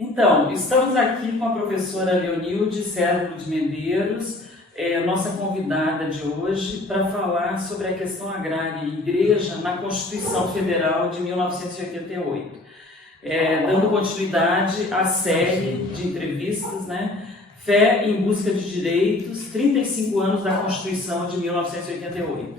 Então, estamos aqui com a professora Leonilde Cérebro de Medeiros, nossa convidada de hoje, para falar sobre a questão agrária e igreja na Constituição Federal de 1988. Dando continuidade à série de entrevistas, né? Fé em Busca de Direitos, 35 anos da Constituição de 1988.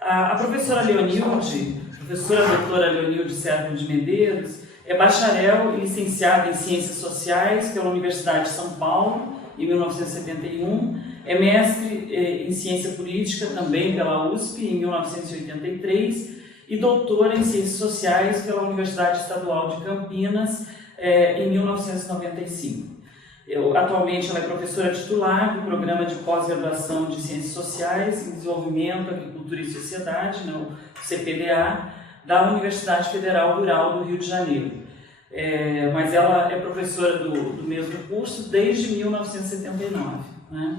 A professora Leonilde, professora doutora Leonilde Cérebro de Medeiros, é bacharel e licenciada em Ciências Sociais pela Universidade de São Paulo, em 1971, é mestre em Ciência Política também pela USP, em 1983, e doutora em Ciências Sociais pela Universidade Estadual de Campinas, em 1995. Atualmente ela é professora titular do Programa de Pós-Graduação de Ciências Sociais em Desenvolvimento, Agricultura e Sociedade, o CPDA, da Universidade Federal Rural do Rio de Janeiro. Mas ela é professora do mesmo curso desde 1979. Né?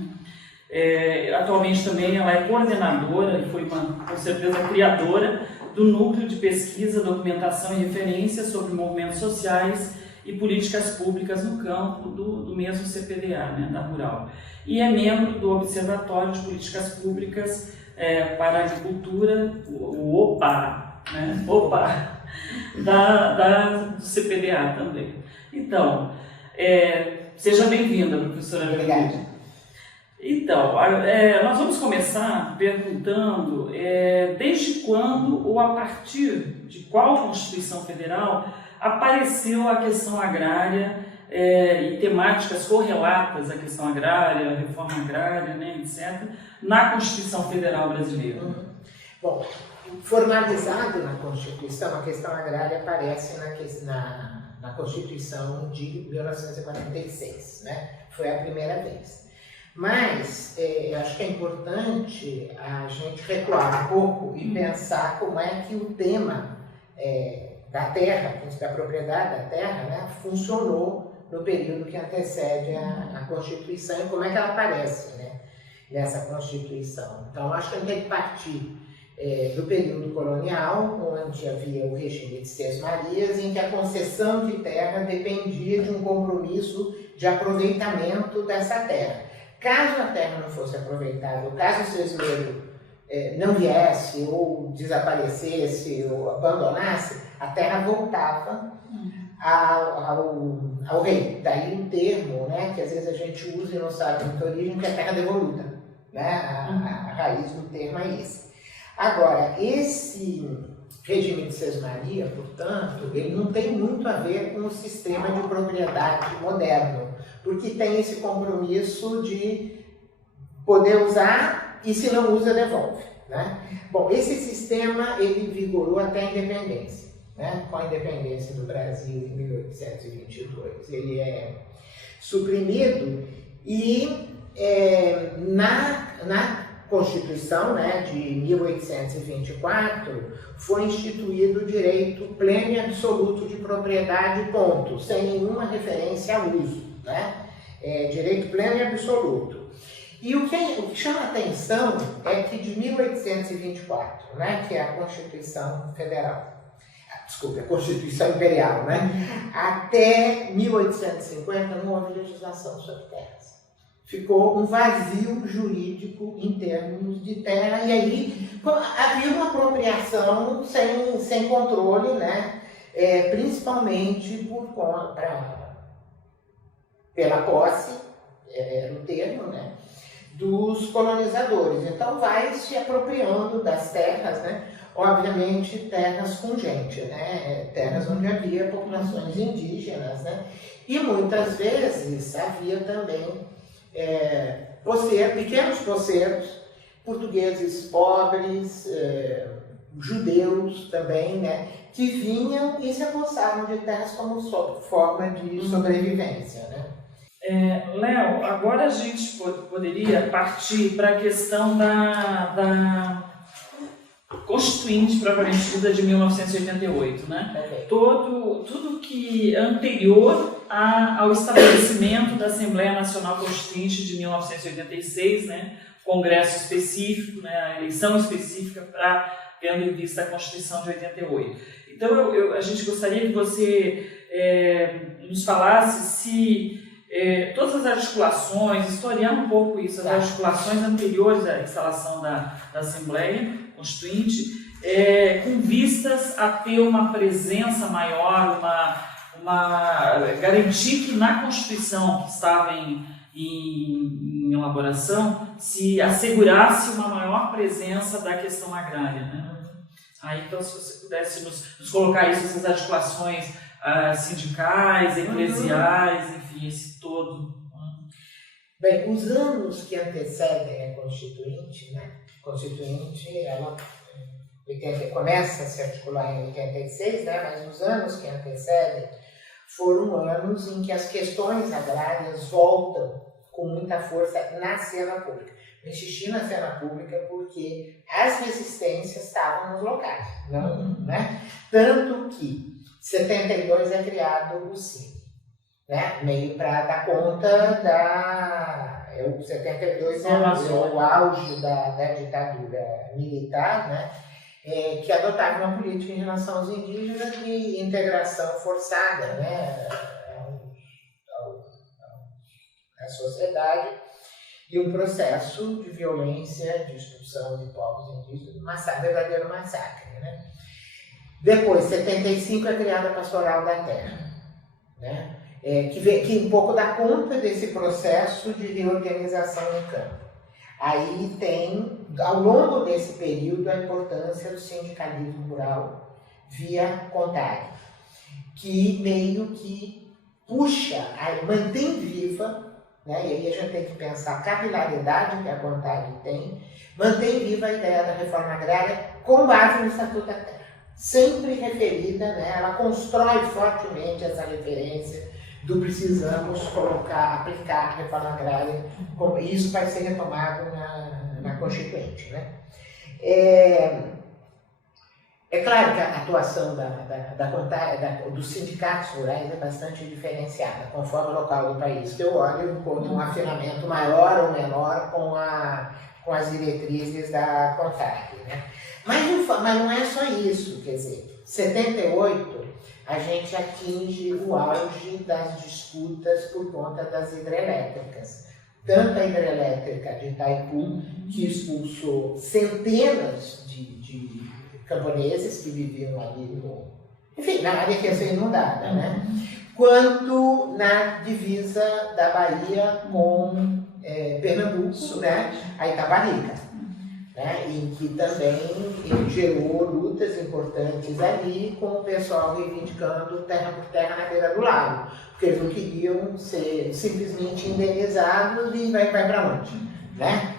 Atualmente também ela é coordenadora e foi com certeza criadora do Núcleo de Pesquisa, Documentação e Referência sobre Movimentos Sociais e Políticas Públicas no campo do mesmo CPDA, né, da Rural. E é membro do Observatório de Políticas Públicas para a Agricultura, o OPA, né? Do CPDA também. Então, seja bem-vinda, professora Leonilde. Então, nós vamos começar perguntando desde quando ou a partir de qual Constituição Federal apareceu a questão agrária e temáticas correlatas à questão agrária, reforma agrária, né, etc., na Constituição Federal Brasileira. Bom, formalizado na Constituição, a questão agrária aparece na Constituição de 1946, né? Foi a primeira vez. Mas eu acho que é importante a gente recuar um pouco e pensar como é que o tema da terra, da propriedade da terra, né, funcionou no período que antecede a Constituição e como é que ela aparece, né, nessa Constituição. Então, acho que a gente tem que partir do período colonial, onde havia o regime de Sesmarias, em que a concessão de terra dependia de um compromisso de aproveitamento dessa terra. Caso a terra não fosse aproveitada, ou caso o sesmeiro não viesse, ou desaparecesse, ou abandonasse, a terra voltava ao rei. Daí um termo, né, que às vezes a gente usa e não sabe muita origem, que é terra devoluta. Né? A raiz do termo é esse. Agora, esse regime de Sesmaria, portanto, ele não tem muito a ver com o sistema de propriedade moderno, porque tem esse compromisso de poder usar e, se não usa, devolve. Né? Bom, esse sistema ele vigorou até a independência, né? Com a independência do Brasil em 1822. Ele é suprimido e na Constituição, né, de 1824, foi instituído o direito pleno e absoluto de propriedade, ponto, sem nenhuma referência ao uso. Né? Direito pleno e absoluto. E o que chama a atenção é que de 1824, né, que é a Constituição Federal, desculpe, a Constituição Imperial, né, até 1850 não houve legislação sobre terras. Ficou um vazio jurídico em termos de terra, e aí havia uma apropriação sem controle, né? Principalmente pela posse, era o termo, né? Dos colonizadores. Então vai se apropriando das terras, né? Obviamente terras com gente, né? Terras onde havia populações indígenas, né? E muitas vezes havia também pequenos poceiros, portugueses pobres, judeus também, né, que vinham e se apossavam de terras como forma de sobrevivência. Né? Léo, agora a gente poderia partir para a questão da Constituinte propriamente dita de 1988, né? Okay. Tudo que é anterior ao estabelecimento da Assembleia Nacional Constituinte de 1986, né? Congresso específico, né? A eleição específica para tendo em vista a Constituição de 88. Então, a gente gostaria que você nos falasse se todas as articulações, historiar um pouco isso, as articulações anteriores à instalação da Assembleia Constituinte, com vistas a ter uma presença maior, garantir que na Constituição que estava em elaboração se assegurasse uma maior presença da questão agrária, né? Aí, então, se você pudesse nos colocar isso, essas articulações sindicais, eclesiais, enfim, esse todo. Bem, os anos que antecedem a Constituinte, né? A Constituinte, ela começa a se articular em 86, né? Mas os anos que antecedem foram anos em que as questões agrárias voltam com muita força na cena pública. Eu insisti na cena pública porque as resistências estavam nos locais, não, né? Tanto que em 72 é criado o CIM, né? Meio para dar conta o 72 é o auge da ditadura militar, né? Que adotava uma política em relação aos indígenas de integração forçada, né? À sociedade, e um processo de violência, de expulsão de povos indígenas, verdadeiro massacre, né? Depois, em 75, é criada a Pastoral da Terra, né? Que um pouco dá conta desse processo de reorganização no campo. Aí tem, ao longo desse período, a importância do sindicalismo rural via CONTAG, que meio que puxa, mantém viva, né? E aí a gente tem que pensar a capilaridade que a CONTAG tem, mantém viva a ideia da reforma agrária com base no Estatuto da Terra. Sempre referida, né? Ela constrói fortemente essa referência do precisamos aplicar a reforma agrária, e isso vai ser retomado na Constituinte, né? É claro que a atuação dos sindicatos rurais é bastante diferenciada, conforme o local do país que eu olho, eu encontro um afinamento maior ou menor com as diretrizes da CONTAG, né? Mas não é só isso, quer dizer, 78 a gente atinge o auge das disputas por conta das hidrelétricas. Tanto a hidrelétrica de Itaipu, que expulsou centenas de camponeses que viviam ali na área que ia ser inundada, né? Quanto na divisa da Bahia com Pernambuco, né? A Itaparica, né? Em que também gerou lutas importantes ali, com o pessoal reivindicando terra por terra na beira do lago, porque eles não queriam ser simplesmente indenizados e vai para onde, né?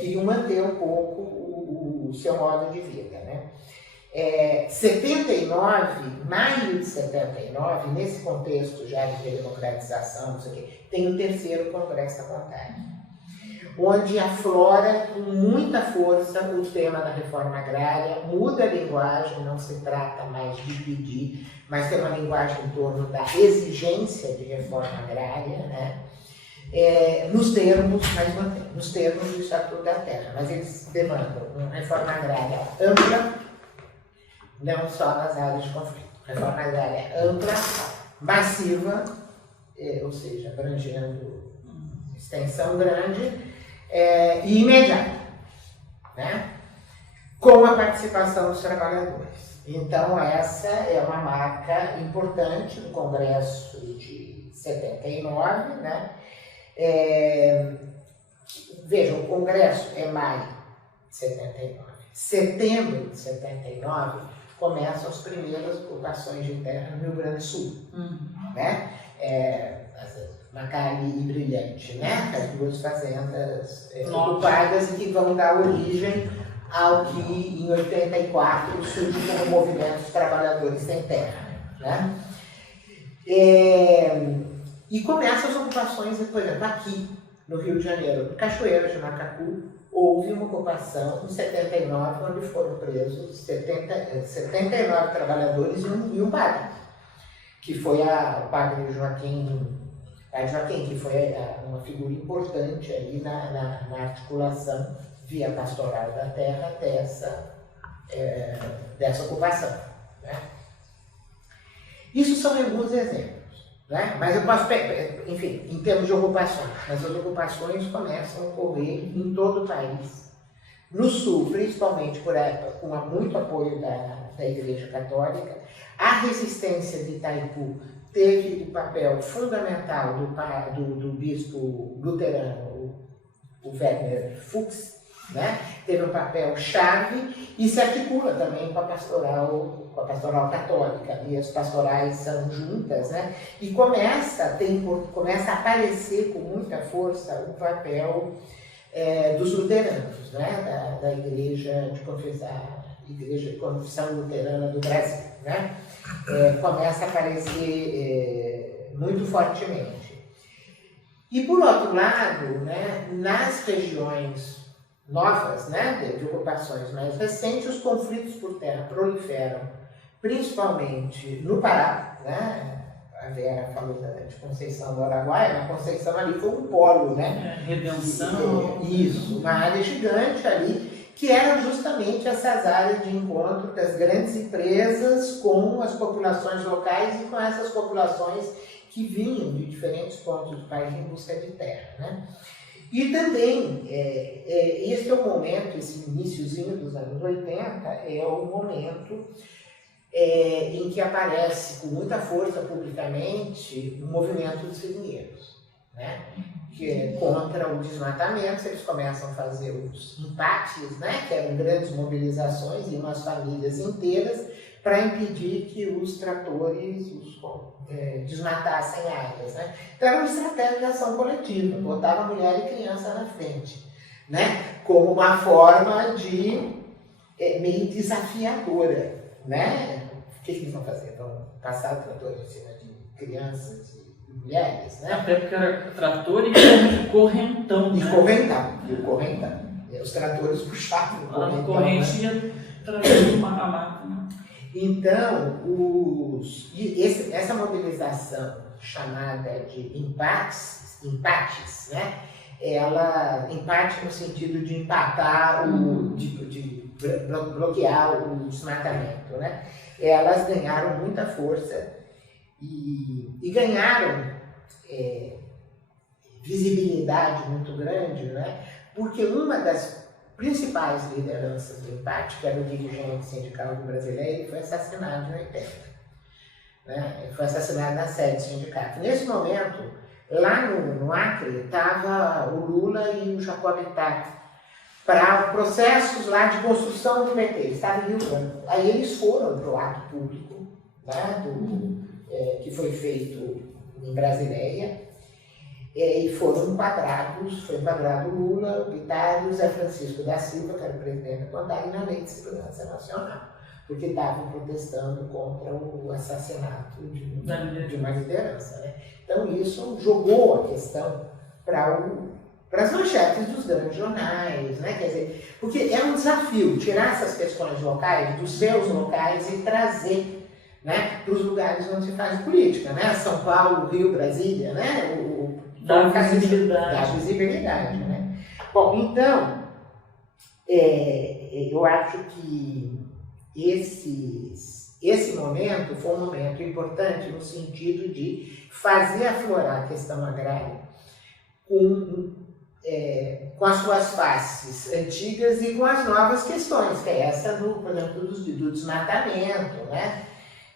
Queriam manter um pouco o seu modo de vida, né? 79, maio de 79, nesse contexto já de democratização, não sei o quê, tem o terceiro Congresso da CONTAG, onde aflora com muita força o tema da reforma agrária, muda a linguagem, não se trata mais de pedir, mas tem uma linguagem em torno da exigência de reforma agrária, né? Nos termos do Estatuto da Terra, mas eles demandam uma reforma agrária ampla, não só nas áreas de conflito. Reforma agrária ampla, massiva, ou seja, abrangendo extensão grande e imediata, né? Com a participação dos trabalhadores. Então, essa é uma marca importante do Congresso de 79, né? Vejam, o Congresso é maio de 79. Setembro de 79, começam as primeiras ocupações de terra no Rio Grande do Sul, né? Macali e Brilhante, né? As duas fazendas ocupadas e que vão dar origem ao que em 84 surge como movimento dos trabalhadores sem terra, né? E começam as ocupações, por exemplo, aqui no Rio de Janeiro, no Cachoeiro de Macacu, houve uma ocupação em 79, onde foram presos 79 trabalhadores e um padre, que foi o padre Joaquim, que foi uma figura importante ali na articulação via Pastoral da Terra até dessa ocupação. Né? Isso são alguns exemplos. Né? Mas eu posso, enfim, em termos de ocupações, mas as ocupações começam a ocorrer em todo o país. No Sul, principalmente com muito apoio da Igreja Católica, a resistência de Itaipu teve o papel fundamental do bispo luterano, o Werner Fuchs, né? Teve um papel chave e se articula também com a pastoral católica, e as pastorais são juntas, né? E começa a aparecer com muita força o papel dos luteranos, né? da Igreja de Confissão Luterana do Brasil, né? Começa a aparecer muito fortemente. E, por outro lado, né, nas regiões novas, né, de ocupações mais recentes, os conflitos por terra proliferam, principalmente no Pará, né? A Vera falou de Conceição do Araguaia, mas Conceição ali foi um polo, né? Redenção. Isso, uma área gigante ali, que eram justamente essas áreas de encontro das grandes empresas com as populações locais e com essas populações que vinham de diferentes pontos do país em busca de terra, né? E também, esse é o momento, esse iniciozinho dos anos 80, é o momento em que aparece com muita força publicamente o movimento dos seringueiros, né? Que é contra o desmatamento. Eles começam a fazer os empates, né? Que eram grandes mobilizações e umas famílias inteiras para impedir que os tratores desmatassem áreas, né? Então era uma estratégia de ação coletiva, botava mulher e criança na frente, né? Como uma forma de meio desafiadora, né? O que eles vão fazer? Vão passar o trator em cima de crianças e mulheres, né? Até porque era trator e correntão, né? E o correntão. Os tratores puxavam o correntão. A corrente ia trazendo uma máquina. Então, essa mobilização chamada de empates, né? Empate no sentido de empatar, de bloquear o desmatamento, né? Elas ganharam muita força e ganharam visibilidade muito grande, né? Porque uma das principais lideranças do empate, que era o dirigente sindical do Brasileiro, foi assassinado em 80. Né? Ele foi assassinado na sede do sindicato. Nesse momento, lá no Acre, estava o Lula e o Jacob Ittak para processos lá de construção do PT. Eles estavam em Rio Branco. Aí eles foram para o ato público, né, que foi feito em Brasileia, e foram enquadrados, foi enquadrado o Lula, o Ittak e o Zé Francisco da Silva, que era o presidente da CONTAG, na Lei de Segurança Nacional, porque estavam protestando contra o assassinato de uma liderança. Né? Então isso jogou a questão para as manchetes dos grandes jornais, né? Quer dizer, porque é um desafio tirar essas questões locais, dos seus locais, e trazer, né, para os lugares onde se faz política, né? São Paulo, Rio, Brasília, né? Da visibilidade. Da visibilidade, né? Bom, então, eu acho que esse momento foi um momento importante no sentido de fazer aflorar a questão agrária com as suas faces antigas e com as novas questões, que é essa, por exemplo, do desmatamento, né?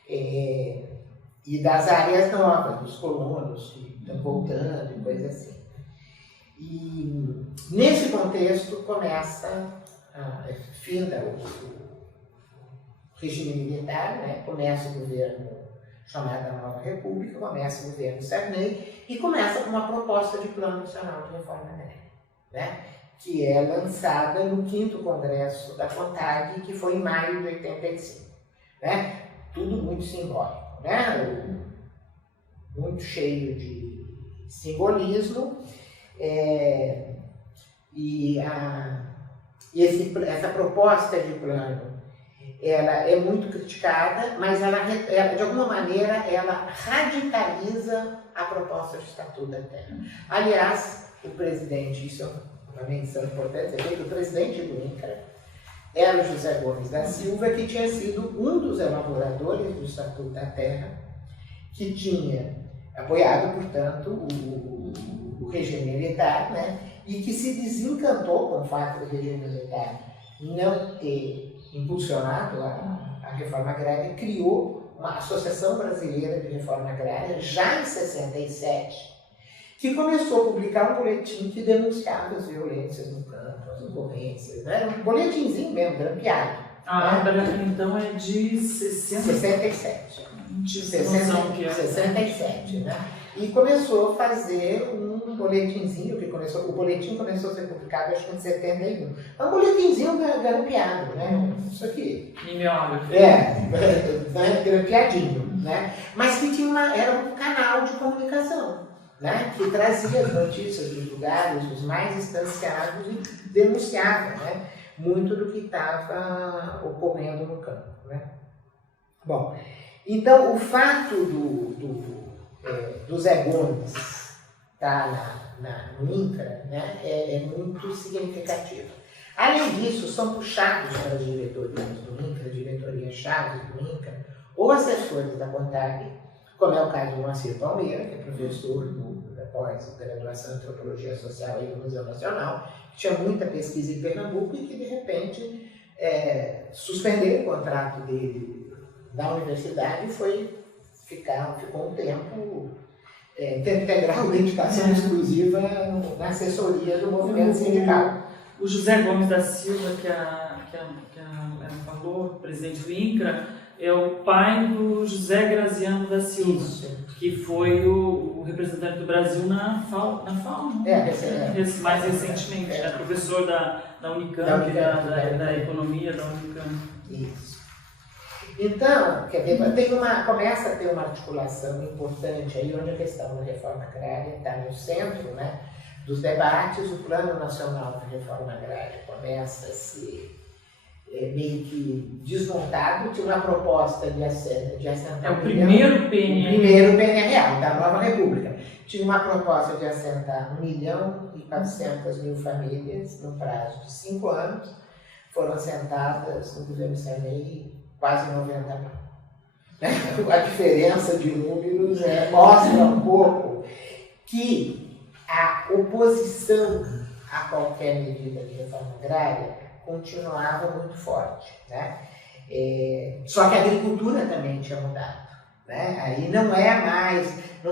E das áreas novas, dos colonos que estão voltando e coisas assim. E nesse contexto finda o regime militar, né? Começa o governo chamado Nova República, começa o governo Sarney e começa com uma proposta de Plano Nacional de Reforma Agrária, né? Que é lançada no 5º Congresso da CONTAG, que foi em maio de 85. Né? Tudo muito simbólico, né? Muito cheio de simbolismo, essa proposta de plano ela é muito criticada, mas ela, de alguma maneira, ela radicaliza a proposta de Estatuto da Terra. Aliás, o presidente, isso é uma menção importante, o presidente do INCRA, era o José Gomes da Silva, que tinha sido um dos elaboradores do Estatuto da Terra, que tinha apoiado, portanto, o regime militar, né? E que se desencantou com o fato do regime militar não ter impulsionado a reforma agrária, criou uma Associação Brasileira de Reforma Agrária, já em 67, que começou a publicar um boletim que denunciava as violências no campo, as ocorrências, né? Era um boletimzinho mesmo, grampeado. A Abra, então, é de 67. 67, né? E começou a fazer um boletimzinho, o boletim começou a ser publicado, acho que em 71. É um boletimzinho grampeado, né? Isso aqui. Mimeógrafo. Grampeadinho, né? Mas que era um canal de comunicação, né? Que trazia as notícias dos lugares, os mais distanciados, e denunciava, né? Muito do que estava ocorrendo no campo, né? Bom, então o fato do Zé Gomes estar no INCRA, né, é muito significativo. Além disso, são puxados para as diretorias do INCRA, diretorias-chave do INCRA, ou assessores da CONTAG, como é o caso do Moacir Palmeira, que é professor da pós-graduação em Antropologia Social aí no Museu Nacional, que tinha muita pesquisa em Pernambuco e que, de repente, suspendeu o contrato dele da universidade e ficou um tempo integral, dedicação exclusiva na assessoria do movimento sindical. O José Gomes da Silva, que a falou, presidente do INCRA, é o pai do José Graziano da Silva. Isso. Que foi o representante do Brasil na FAO, mais recentemente, é professor da Unicamp, da economia da Unicamp. Isso. Então, começa a ter uma articulação importante aí, onde a questão da reforma agrária está no centro, né, dos debates. O Plano Nacional de Reforma Agrária começa a ser meio que desmontado. Tinha uma proposta de assentar... o primeiro PNR. O primeiro PNR da Nova República. Tinha uma proposta de assentar 1.400.000 famílias no prazo de 5 anos. Foram assentadas no governo Sarney quase 90 mil. A diferença de números mostra um pouco que a oposição a qualquer medida de reforma agrária continuava muito forte, né? Só que a agricultura também tinha mudado, né? Aí não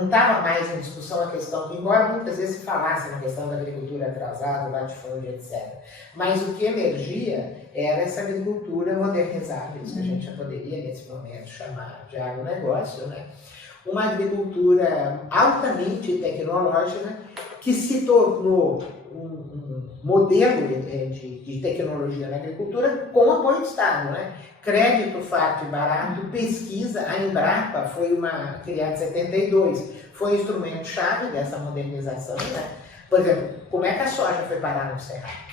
estava mais em discussão a questão, embora muitas vezes se falasse na questão da agricultura atrasada, latifúndio, etc. Mas o que emergia era essa agricultura modernizada, isso que a gente já poderia nesse momento chamar de agronegócio, né? Uma agricultura altamente tecnológica que se tornou um modelo de tecnologia na agricultura com apoio do Estado, né? Crédito fácil e barato, pesquisa. A Embrapa foi criada em 72, foi instrumento-chave dessa modernização, né? Por exemplo, como é que a soja foi parar no Cerrado?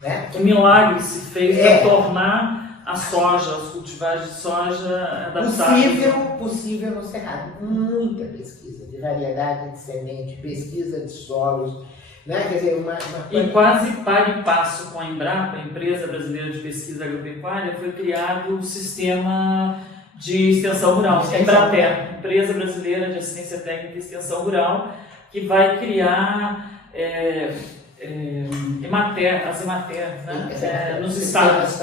Né? O milagre se fez para tornar a soja, os cultivares de soja adaptáveis. Possível no Cerrado. Muita pesquisa de variedade de semente, pesquisa de solos, né? Quer dizer, E quase para e passo com a Embrapa, a Empresa Brasileira de Pesquisa Agropecuária, foi criado o sistema de extensão rural, a Embrater, Empresa Brasileira de Assistência Técnica e Extensão Rural, que vai criar as Emater, né? Nos estados.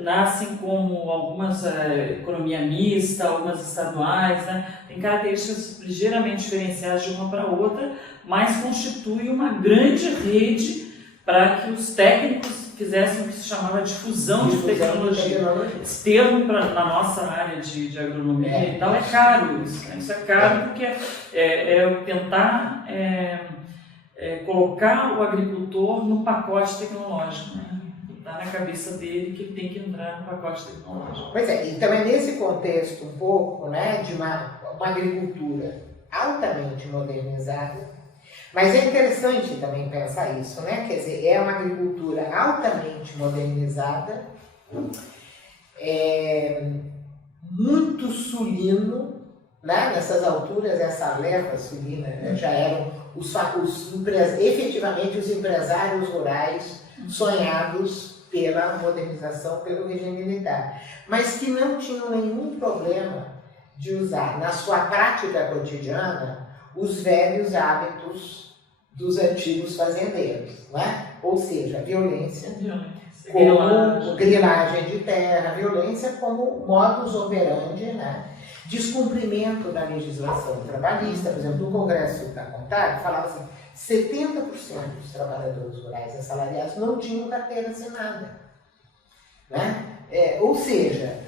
Nascem como algumas economia mista, algumas estaduais, né? Tem características ligeiramente diferenciadas de uma para outra, mas constitui uma grande rede para que os técnicos fizessem o que se chamava difusão de tecnologia. Esse termo na nossa área de agronomia e tal é caro, isso é caro porque tentar colocar o agricultor no pacote tecnológico, né? Está na cabeça dele que ele tem que entrar no pacote tecnológico. Pois é, então é nesse contexto um pouco, né, de uma agricultura altamente modernizada, mas é interessante também pensar isso, né? Quer dizer, é uma agricultura altamente modernizada, muito sulino, né? Nessas alturas, essa leva sulina, né, já eram efetivamente os empresários rurais sonhados pela modernização, pelo regime militar, mas que não tinham nenhum problema de usar na sua prática cotidiana os velhos hábitos dos antigos fazendeiros, né? Ou seja, violência, como grilagem de terra, violência como modus operandi, né? Descumprimento da legislação trabalhista. Por exemplo, no Congresso da CONTAG falava assim, 70% dos trabalhadores rurais assalariados não tinham carteira assinada, né? Ou seja,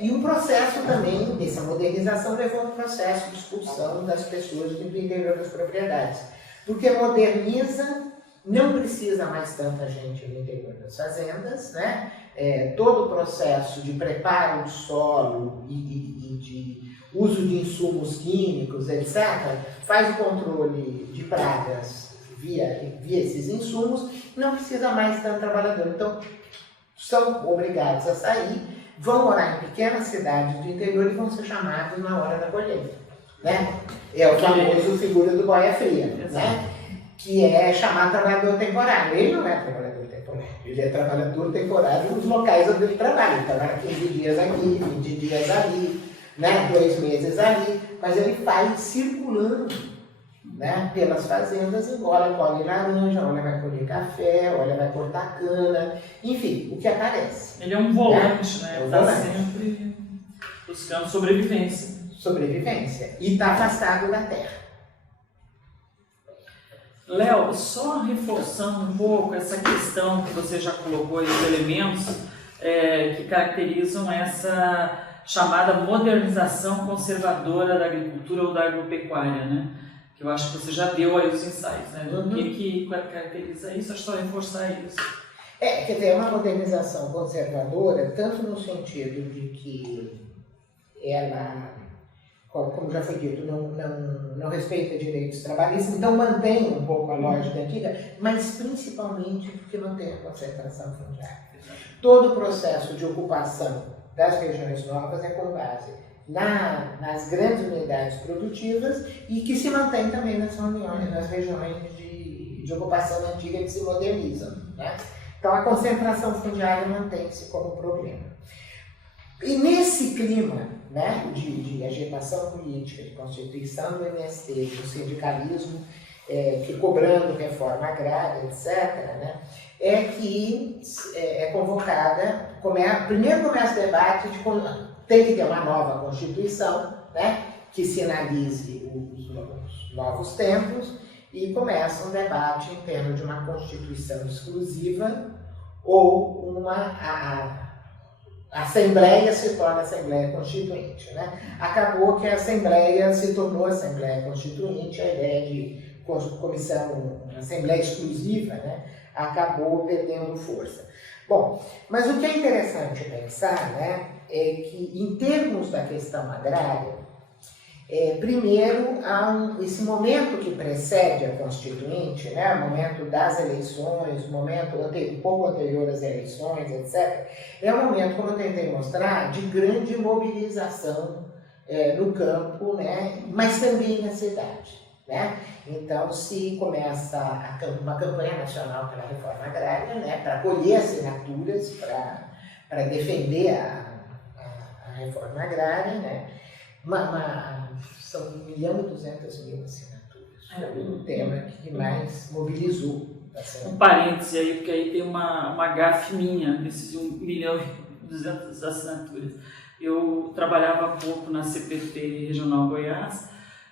e o processo também dessa modernização levou a um processo de expulsão das pessoas do interior das propriedades, porque moderniza, não precisa mais tanta gente no interior das fazendas, né? Todo o processo de preparo do solo e de uso de insumos químicos, etc., faz o controle de pragas via esses insumos, não precisa mais tanto trabalhador. Então, são obrigados a sair, vão morar em pequenas cidades do interior e vão ser chamados na hora da colheita, né? É o famoso figura do boia fria, né? Que é chamar trabalhador temporário. Ele não é trabalhador temporário, ele é trabalhador temporário nos locais onde ele trabalha. Ele trabalha 15 dias aqui, 20 dias ali, né? 2 meses ali, mas ele vai circulando, né? Pelas fazendas, olha, colhe laranja, olha, vai colher café, olha, vai cortar cana, enfim, o que aparece. Ele é um volante, né? Está sempre buscando sobrevivência. Sobrevivência. E está afastado da terra. Léo, só reforçando um pouco essa questão que você já colocou aí, os elementos que caracterizam essa chamada modernização conservadora da agricultura ou da agropecuária, né? Que eu acho que você já deu aí os insights, né? O que caracteriza isso? Acho que só reforçar isso. Quer dizer, é uma modernização conservadora, tanto no sentido de que ela, como já foi dito, não respeita direitos trabalhistas, então mantém um pouco a lógica antiga, mas principalmente porque não tem a concentração fundiária. Todo o processo de ocupação das regiões novas é com base nas grandes unidades produtivas e que se mantém também nas regiões de ocupação antiga que se modernizam, né? Então a concentração fundiária mantém-se como problema. E nesse clima, né, de agitação política, de constituição do MST, do sindicalismo, que cobrando reforma agrária, etc., né, é que é convocada, primeiro começa o debate de tem que ter uma nova Constituição, né, que sinalize os novos tempos, e começa um debate em termos de uma Constituição exclusiva ou a Assembleia se torna Assembleia Constituinte, né? Acabou que a Assembleia se tornou Assembleia Constituinte, a ideia de comissão, Assembleia Exclusiva, né? Acabou perdendo força. Bom, mas o que é interessante pensar, né, é que em termos da questão agrária, primeiro há esse momento que precede a Constituinte, né, o momento das eleições, o momento um pouco anterior às eleições, etc., é um momento, como eu tentei mostrar, de grande mobilização no campo, né, mas também na cidade, né? Então se começa uma campanha nacional pela reforma agrária, né, para colher assinaturas, para defender a reforma agrária, né? São 1.200.000 assinaturas. Foi o tema que mais mobilizou. Um parêntese aí, porque aí tem uma gafe minha desses 1.200.000 assinaturas. Eu trabalhava há pouco na CPT Regional Goiás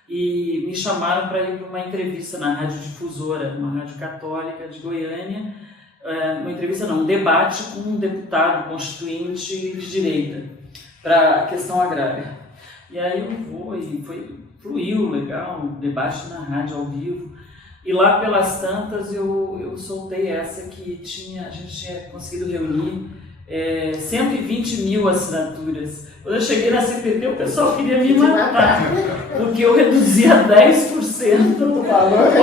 e me chamaram para ir para uma entrevista na Rádio Difusora, uma rádio católica de Goiânia. Uma entrevista não, um debate com um deputado constituinte de direita para a questão agrária. E aí eu vou e fluiu legal, um debate na rádio ao vivo. E lá pelas tantas eu soltei essa que a gente tinha conseguido reunir 120.000 assinaturas. Quando eu cheguei na CPT, o pessoal queria me matar, porque eu reduzia 10% do valor.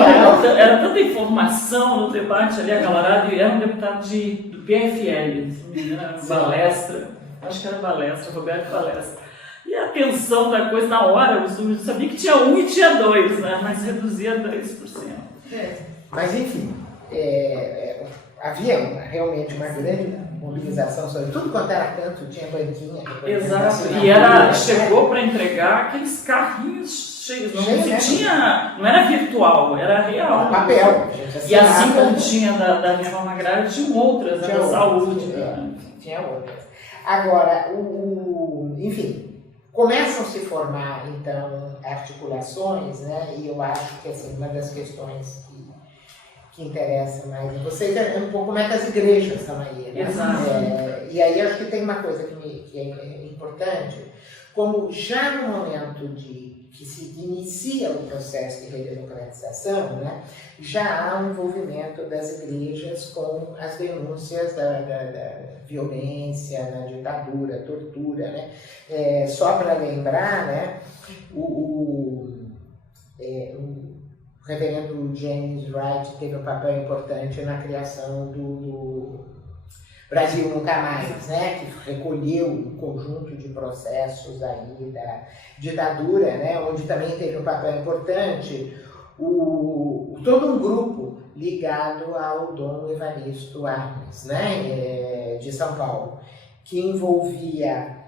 Era tanta informação no debate ali acalorado, e era um deputado do PFL, se não me engano, era Balestra, acho que era Balestra, Roberto Balestra. E a tensão da coisa, na hora, eu sabia que tinha 1 e tinha 2, né? Mas reduzia 10%. Mas enfim, havia realmente uma grande mobilização sobre tudo quanto era canto, tinha banquinha. Exato, e chegou para entregar aqueles carrinhos cheios, não era virtual, era real. Papel. E assim como tinha da reforma agrária, tinha outras, da saúde. Tinha outras. Agora, enfim, começam a se formar, então, articulações, né? E eu acho que assim, uma das questões que interessa mais em vocês é um pouco como é que as igrejas estão aí. Né? Exato. E aí acho que tem uma coisa que é importante, como já no momento que se inicia o processo de redemocratização, né, já há um envolvimento das igrejas com as denúncias da violência, na ditadura, tortura. Né? Só para lembrar, né, o reverendo James Wright teve um papel importante na criação do Brasil Nunca Mais, né? Que recolheu um conjunto de processos aí da ditadura, né? Onde também teve um papel importante todo um grupo ligado ao Dom Evaristo Arnes, né? De São Paulo, que envolvia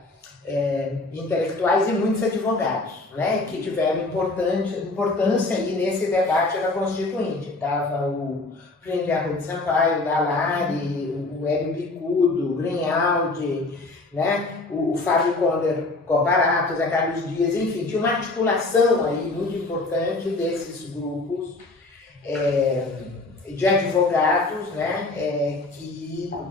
intelectuais e muitos advogados, né, que tiveram importância aí nesse debate da Constituinte. Estava o Plínio de Arruda Sampaio, o Dalari, o Hélio Bicudo, o Grinaldi, né, o Fábio Comparato, Zé Carlos Dias, enfim, tinha uma articulação aí muito importante desses grupos de advogados, né,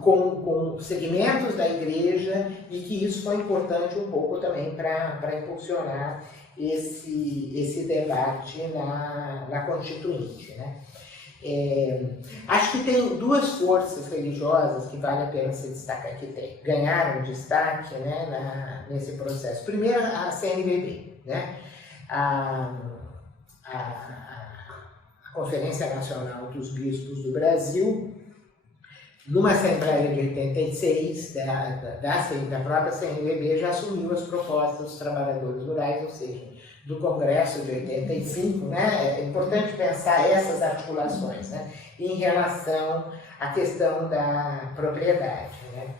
com segmentos da igreja, e que isso foi importante um pouco também para impulsionar esse debate na Constituinte. Né? Acho que tem duas forças religiosas que vale a pena se destacar, que ganharam destaque, né, nesse processo. Primeiro, a CNBB, né? A Conferência Nacional dos Bispos do Brasil, numa Assembleia de 86 da própria CNBB, já assumiu as propostas dos trabalhadores rurais, ou seja, do Congresso de 85, né? É importante pensar essas articulações, né, em relação à questão da propriedade. Né?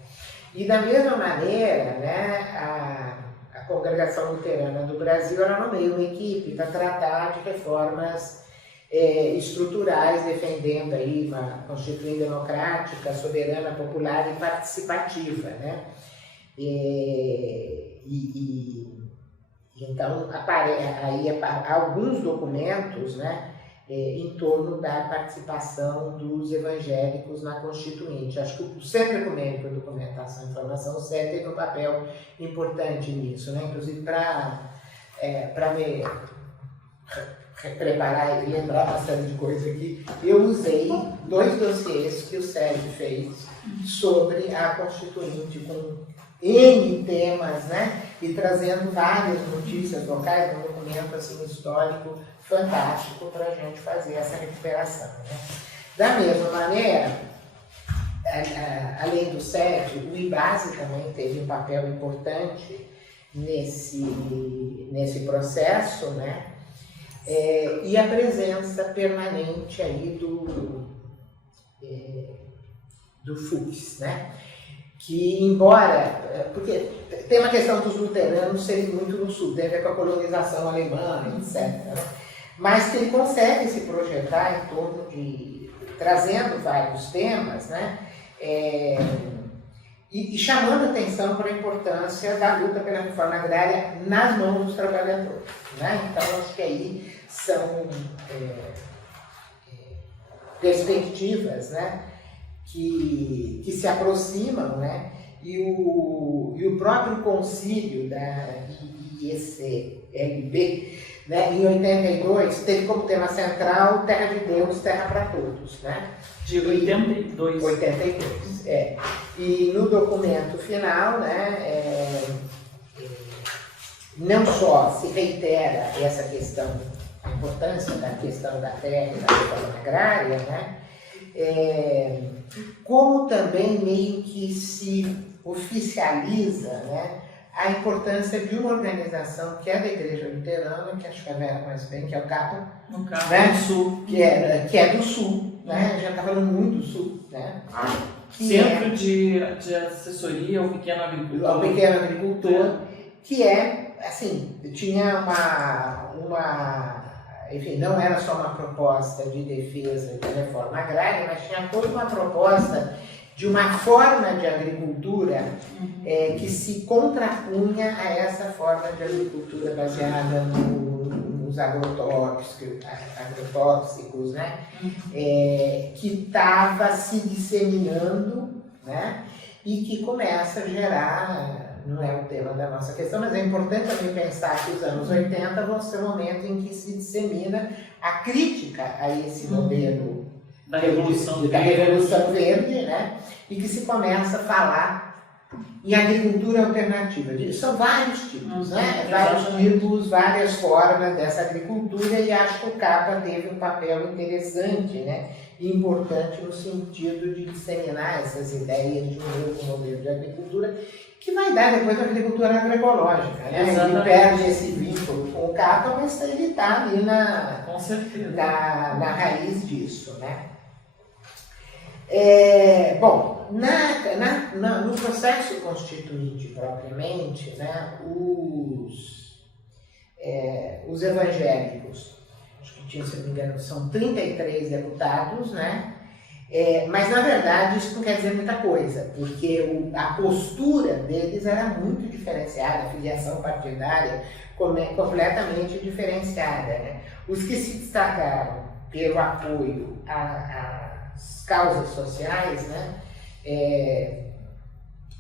E da mesma maneira, né, a Congregação Luterana do Brasil nomeou uma equipe para tratar de reformas estruturais, defendendo aí uma Constituinte democrática, soberana, popular e participativa, né? Então, aí alguns documentos, né, em torno da participação dos evangélicos na Constituinte. Acho que o Centro Ecumênico de Documentação e Informação, o CED, teve um papel importante nisso, né? Inclusive para me preparar e lembrar bastante de coisa aqui, eu usei 2 dossiês que o Sérgio fez sobre a Constituinte, com N temas, né? E trazendo várias notícias locais, um documento assim, histórico fantástico para a gente fazer essa recuperação. Né? Da mesma maneira, além do Sérgio, o IBASE também teve um papel importante nesse processo, né? E a presença permanente aí do Fux, né? Que embora, porque tem uma questão dos luteranos serem muito no sul, tem a ver com a colonização alemã, etc. Né? Mas que ele consegue se projetar em torno trazendo vários temas, né? E chamando atenção para a importância da luta pela reforma agrária nas mãos dos trabalhadores. Né? Então, acho que aí são perspectivas, né, que se aproximam, né, e o próprio concílio da IECLB, né, em 82, teve como tema central Terra de Deus, Terra para Todos. Né? De 82. 82, E no documento final, né, não só se reitera essa questão, a importância da questão da terra e da reforma agrária, né, como também meio que se oficializa, né, a importância de uma organização que é da Igreja Luterana, que acho que a Vera conhece bem, que é o CAPA, no caso, né, do Sul, que é do Sul, né? A gente está falando muito do Sul, né? Centro de assessoria ao pequeno agricultor. Ao pequeno agricultor, que é, assim, tinha enfim, não era só uma proposta de defesa da reforma agrária, mas tinha toda uma proposta de uma forma de agricultura que se contrapunha a essa forma de agricultura baseada nos agrotóxicos, né? Que estava se disseminando, né? E que começa a gerar, não é o tema da nossa questão, mas é importante também pensar que os anos 80 vão ser o momento em que se dissemina a crítica a esse modelo da Revolução Verde, né? E que se começa a falar em agricultura alternativa. São vários tipos, né? Vários tipos, várias formas dessa agricultura, e acho que o CAPA teve um papel interessante, né? E importante no sentido de disseminar essas ideias de um novo modelo de agricultura, que vai dar depois a agricultura agroecológica, né? Ele perde esse vínculo com o CAPA, mas ele está ali na raiz disso, né? Bom, no processo constituinte propriamente, né, os evangélicos, acho que tinha, se não me engano, são 33 deputados, né? Mas na verdade isso não quer dizer muita coisa, porque a postura deles era muito diferenciada, a filiação partidária completamente diferenciada, né? Os que se destacaram pelo apoio às causas sociais, né?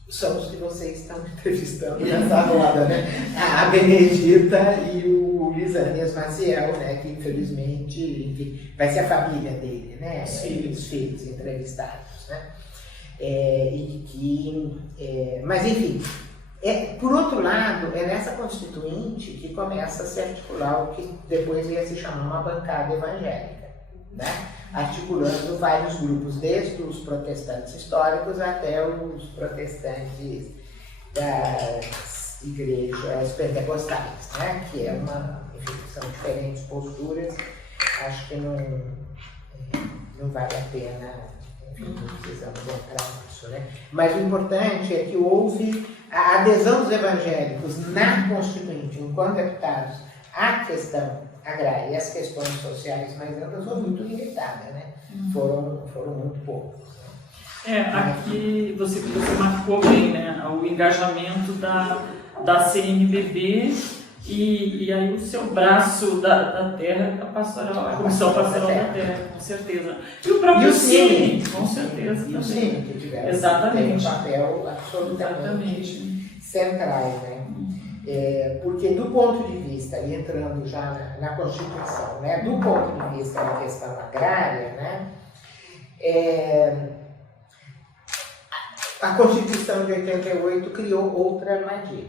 São os que vocês estão entrevistando nessa roda, né? A Benedita e o Lisânias Maciel, né? Que infelizmente, enfim, vai ser a família dele, né? Os filhos entrevistados, né? Mas enfim, por outro lado, é nessa constituinte que começa a se articular o que depois ia se chamar uma bancada evangélica, né? Articulando vários grupos, desde os protestantes históricos até os protestantes das igrejas pentecostais, né? Que enfim, são diferentes posturas, acho que não vale a pena, enfim, não precisamos entrar nisso, né? Mas o importante é que houve a adesão dos evangélicos na Constituinte, enquanto deputados, à questão agrária e as questões sociais mais amplas foram muito limitadas, né? Foram muito poucos. Aqui você marcou bem, né? O engajamento da CNBB e aí o seu braço da terra, a Comissão Pastoral da Terra, com certeza. E o próprio Cine, com certeza também. E o Cine, que tiveram exatamente. Um papel absolutamente central, né? Porque do ponto de vista, e entrando já na Constituição, né, do ponto de vista da questão agrária, né, a Constituição de 88 criou outra armadilha,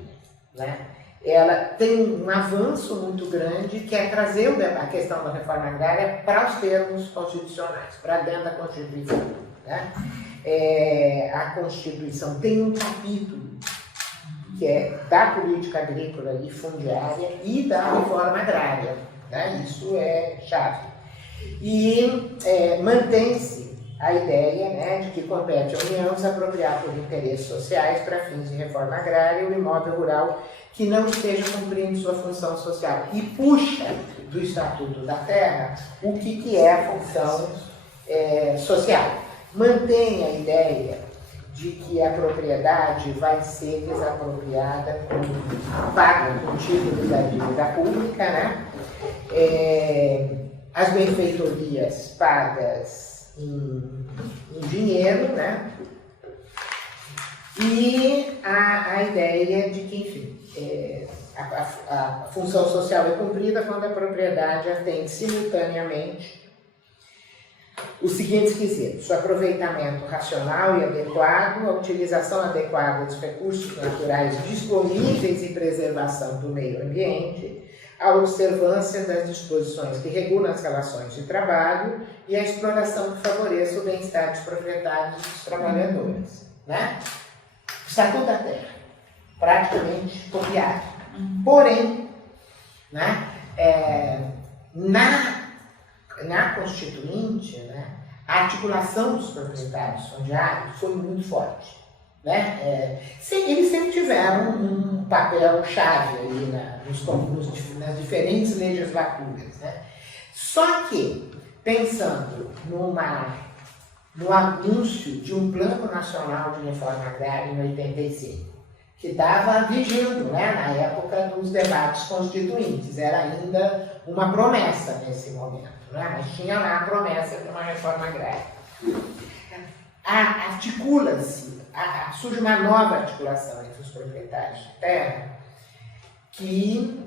né? Ela tem um avanço muito grande, que é trazer a questão da reforma agrária para os termos constitucionais, para dentro da Constituição, né? A Constituição tem um capítulo que é da política agrícola e fundiária e da reforma agrária, né? Isso é chave. E mantém-se a ideia, né, de que compete à União se apropriar por interesses sociais para fins de reforma agrária o imóvel rural que não esteja cumprindo sua função social, e puxa do Estatuto da Terra o que é a função social. Mantém a ideia de que a propriedade vai ser desapropriada paga com títulos da dívida pública, né? As benfeitorias pagas em dinheiro, né? E a ideia de que, enfim, a função social é cumprida quando a propriedade atende simultaneamente os seguintes quesitos: o aproveitamento racional e adequado, a utilização adequada dos recursos naturais disponíveis e preservação do meio ambiente, a observância das disposições que regulam as relações de trabalho e a exploração que favoreça o bem-estar dos proprietários e dos trabalhadores, né? Estatuto da Terra, praticamente copiado. Porém, né, na Constituinte, né, a articulação dos proprietários fundiários foi muito forte. Né? Eles sempre tiveram um papel chave ali nas diferentes legislaturas. Né? Só que, pensando no anúncio de um Plano Nacional de Reforma Agrária em 85, que estava vigindo, né, na época dos debates constituintes, era ainda uma promessa nesse momento, né? Mas tinha lá a promessa de uma reforma agrária. Articula-se, surge uma nova articulação entre os proprietários de terra que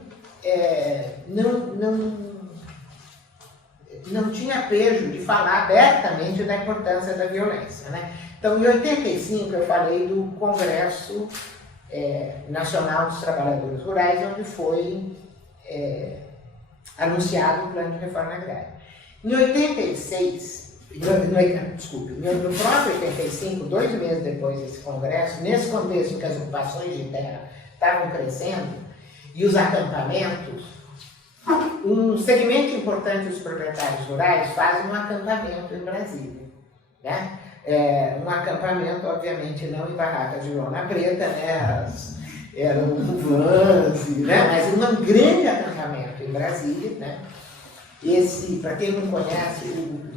não tinha pejo de falar abertamente da importância da violência. Né? Então, em 85, eu falei do Congresso Nacional dos Trabalhadores Rurais, onde foi anunciado o Plano de Reforma Agrária. Em 86, no próprio 85, 2 meses depois desse congresso, nesse contexto que as ocupações de terra estavam crescendo e os acampamentos, um segmento importante dos proprietários rurais faz um acampamento em Brasília. Né? Um acampamento, obviamente, não em barracas de lona preta, né? Eram vans, né? Mas um grande acampamento em Brasília. Né? Para quem não conhece,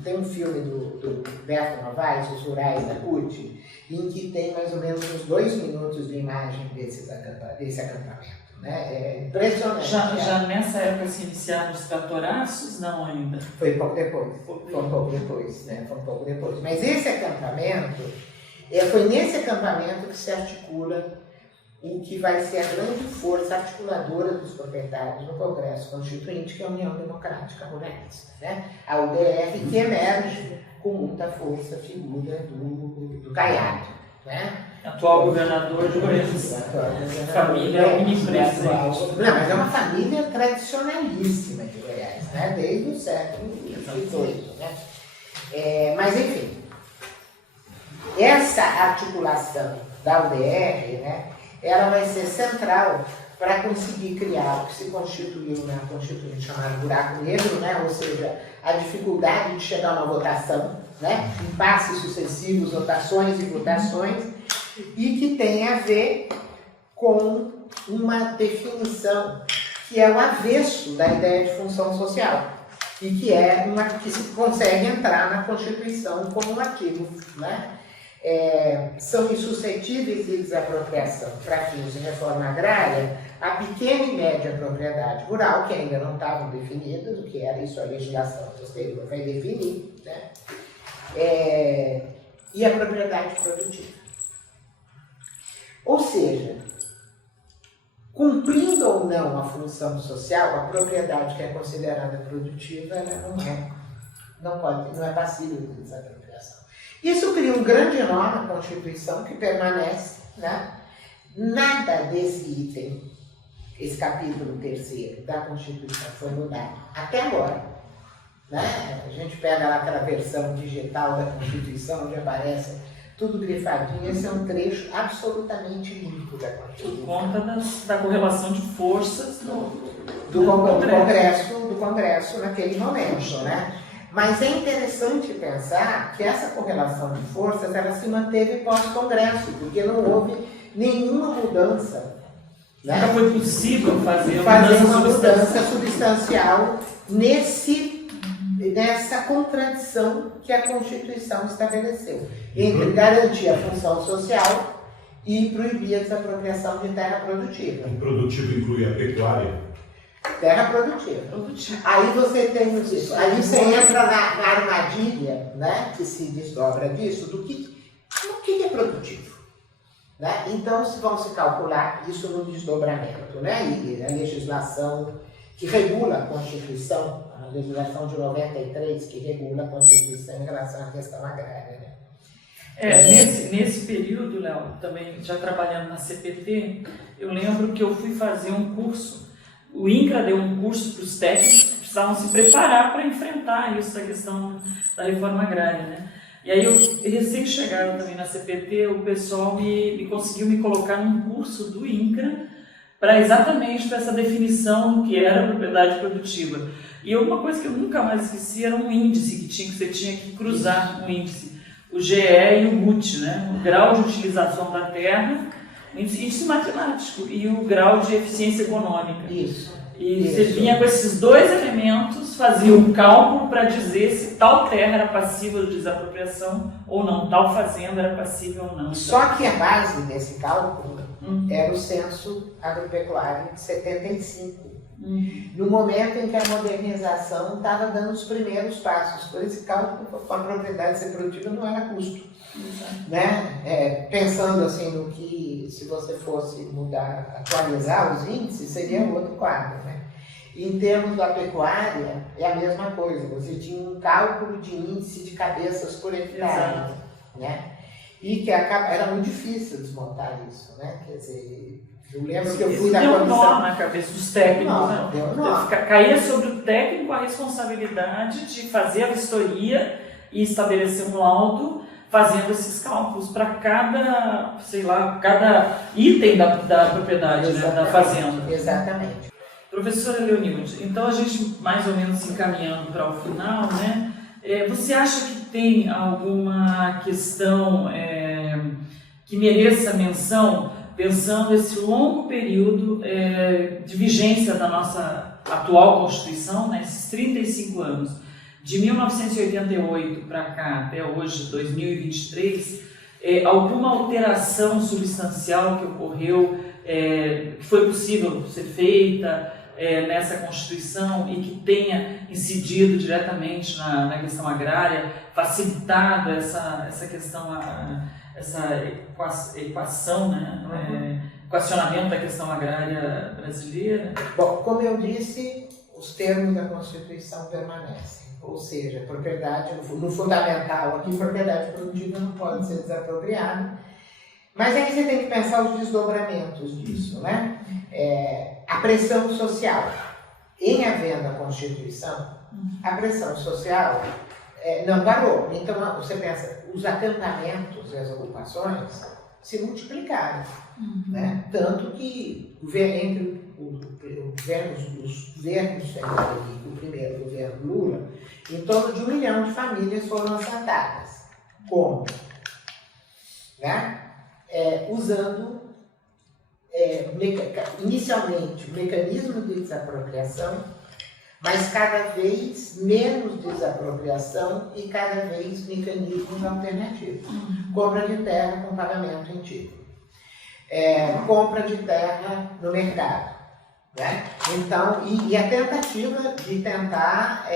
tem um filme do Beto Novaes, Os Rurais da CUT, em que tem mais ou menos uns 2 minutos de imagem desse acampamento. Né? É impressionante. Já nessa época se iniciaram os tratoraços? Não ainda? Foi pouco depois. Foi um pouco depois, né? Foi um pouco depois. Mas esse acampamento, foi nesse acampamento que se articula o que vai ser a grande força articuladora dos proprietários no Congresso Constituinte, que é a União Democrática Ruralista. Né? A UDR, que emerge com muita força a figura do Caiado. Né? Atual governador de Goiás. Família unipresidente. Não, mas é uma família tradicionalíssima de Goiás, né? Desde o século XVIII. Né? Mas, enfim, essa articulação da UDR, né, ela vai ser central para conseguir criar o que se constituiu na Constituinte chamado buraco negro, né? Ou seja, a dificuldade de chegar a uma votação, né? Impasses sucessivos, votações e votações, e que tem a ver com uma definição que é o avesso da ideia de função social e que se consegue entrar na Constituição como um artigo. Né? São insuscetíveis de desapropriação para fins de reforma agrária a pequena e média propriedade rural, que ainda não estavam definidas, o que era isso a legislação posterior vai definir, né? E a propriedade produtiva. Ou seja, cumprindo ou não a função social, a propriedade que é considerada produtiva, ela não é passível de desapropriação. Isso cria um grande nó na Constituição que permanece, né? Nada desse item, esse capítulo 3º da Constituição foi mudado até agora. Né? A gente pega lá aquela versão digital da Constituição, onde aparece tudo grifadinho. Esse é um trecho absolutamente limpo da Constituição. Por conta da correlação de forças do Congresso naquele momento. Né? Mas é interessante pensar que essa correlação de forças ela se manteve pós-Congresso, porque não houve nenhuma mudança. Né? Nunca foi possível fazer uma mudança substancial nessa contradição que a Constituição estabeleceu, entre garantir a função social e proibir a desapropriação de terra produtiva. O produtivo inclui a pecuária? Terra produtiva. Aí você entra na armadilha, né, que se desdobra disso, do que é produtivo. Né? Então, vão se calcular isso no desdobramento. Né? E a legislação que regula a Constituição, a legislação de 93, que regula a Constituição em relação à questão agrária. Né? Nesse período, Léo, também já trabalhando na CPT, eu lembro que eu fui fazer um curso, o INCRA deu um curso para os técnicos que precisavam se preparar para enfrentar isso, a questão da reforma agrária. Né? E aí, eu recém-chegado também na CPT, o pessoal conseguiu me colocar num curso do INCRA para exatamente para essa definição do que era propriedade produtiva. E uma coisa que eu nunca mais esqueci era um índice que você tinha que cruzar, um índice, o GE e o GUT, né? O grau de utilização da terra, índice matemático, e o grau de eficiência econômica. Isso. E você vinha com esses dois elementos, fazia um cálculo para dizer se tal terra era passível de desapropriação ou não, tal fazenda era passível ou não. Só que a base desse cálculo era o censo agropecuário de 75. No momento em que a modernização estava dando os primeiros passos. Por esse cálculo, a propriedade ser produtiva não era custo. Né? Pensando assim no que, se você fosse mudar, atualizar os índices, seria outro quadro. Né? Em termos da pecuária, é a mesma coisa. Você tinha um cálculo de índice de cabeças por hectare. Né? E que era muito difícil desmontar isso. Né? Quer dizer, eu lembro que eu fui na comissão... Deu nó na cabeça dos técnicos. Deu nó. Caía sobre o técnico a responsabilidade de fazer a vistoria e estabelecer um laudo fazendo esses cálculos para cada, sei lá, cada item da propriedade, né, da fazenda. Exatamente. Professora Leonilde, então a gente mais ou menos se encaminhando para o final, né? Você acha que tem alguma questão que mereça menção, pensando esse longo período de vigência da nossa atual Constituição, né, esses 35 anos, de 1988 para cá até hoje, 2023, alguma alteração substancial que ocorreu, que foi possível ser feita nessa Constituição e que tenha incidido diretamente na questão agrária, facilitado essa questão, essa equação, né? Equacionamento da questão agrária brasileira? Bom, como eu disse, os termos da Constituição permanecem. Ou seja, propriedade, no fundamental aqui, propriedade produtiva não pode ser desapropriada. Mas é que você tem que pensar os desdobramentos disso, né? A pressão social. Em havendo a Constituição, a pressão social não parou. Então, você pensa, os acampamentos e as ocupações se multiplicaram. Né? Tanto que entre os governos, o primeiro governo Lula, em torno de 1 milhão de famílias foram assentadas. Como? Né? Usando inicialmente o mecanismo de desapropriação, mas cada vez menos desapropriação e cada vez mecanismos alternativos. Compra de terra com pagamento em título. Compra de terra no mercado. Né? Então, e a tentativa de tentar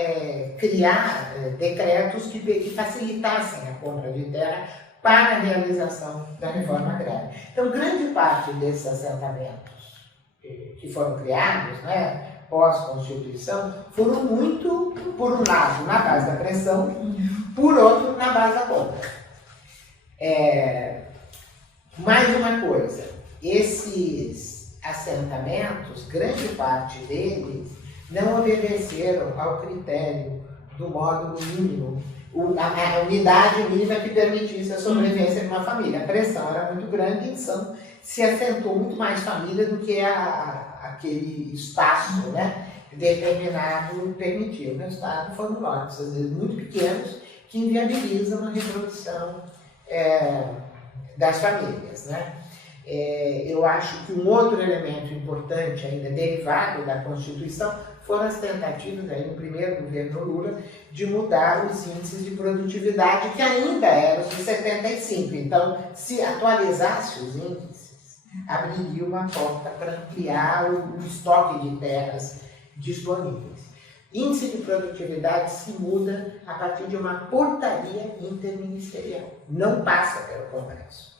criar decretos que facilitassem a compra de terra para a realização da reforma agrária. Então, grande parte desses assentamentos que foram criados, né, pós-Constituição, foram muito, por um lado, na base da pressão, por outro, na base da compra. Mais uma coisa, esses assentamentos, grande parte deles, não obedeceram ao critério do módulo mínimo, a unidade mínima que permitisse a sobrevivência de uma família. A pressão era muito grande, então se assentou muito mais família do que aquele espaço, né, determinado permitia. O resultado foram lotes, às vezes muito pequenos, que inviabilizam a reprodução das famílias. Né? Eu acho que um outro elemento importante ainda derivado da Constituição foram as tentativas aí no primeiro governo Lula de mudar os índices de produtividade que ainda eram os de 75. Então, se atualizasse os índices, abriria uma porta para ampliar o estoque de terras disponíveis. Índice de produtividade se muda a partir de uma portaria interministerial, não passa pelo Congresso.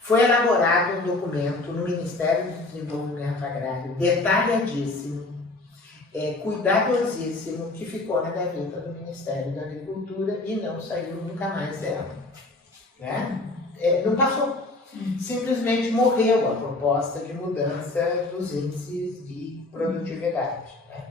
Foi elaborado um documento no Ministério do Desenvolvimento Agrário, detalhadíssimo, cuidadosíssimo, que ficou na gaveta do Ministério da Agricultura e não saiu nunca mais dela. Né? Não passou. Simplesmente morreu a proposta de mudança dos índices de produtividade. Né?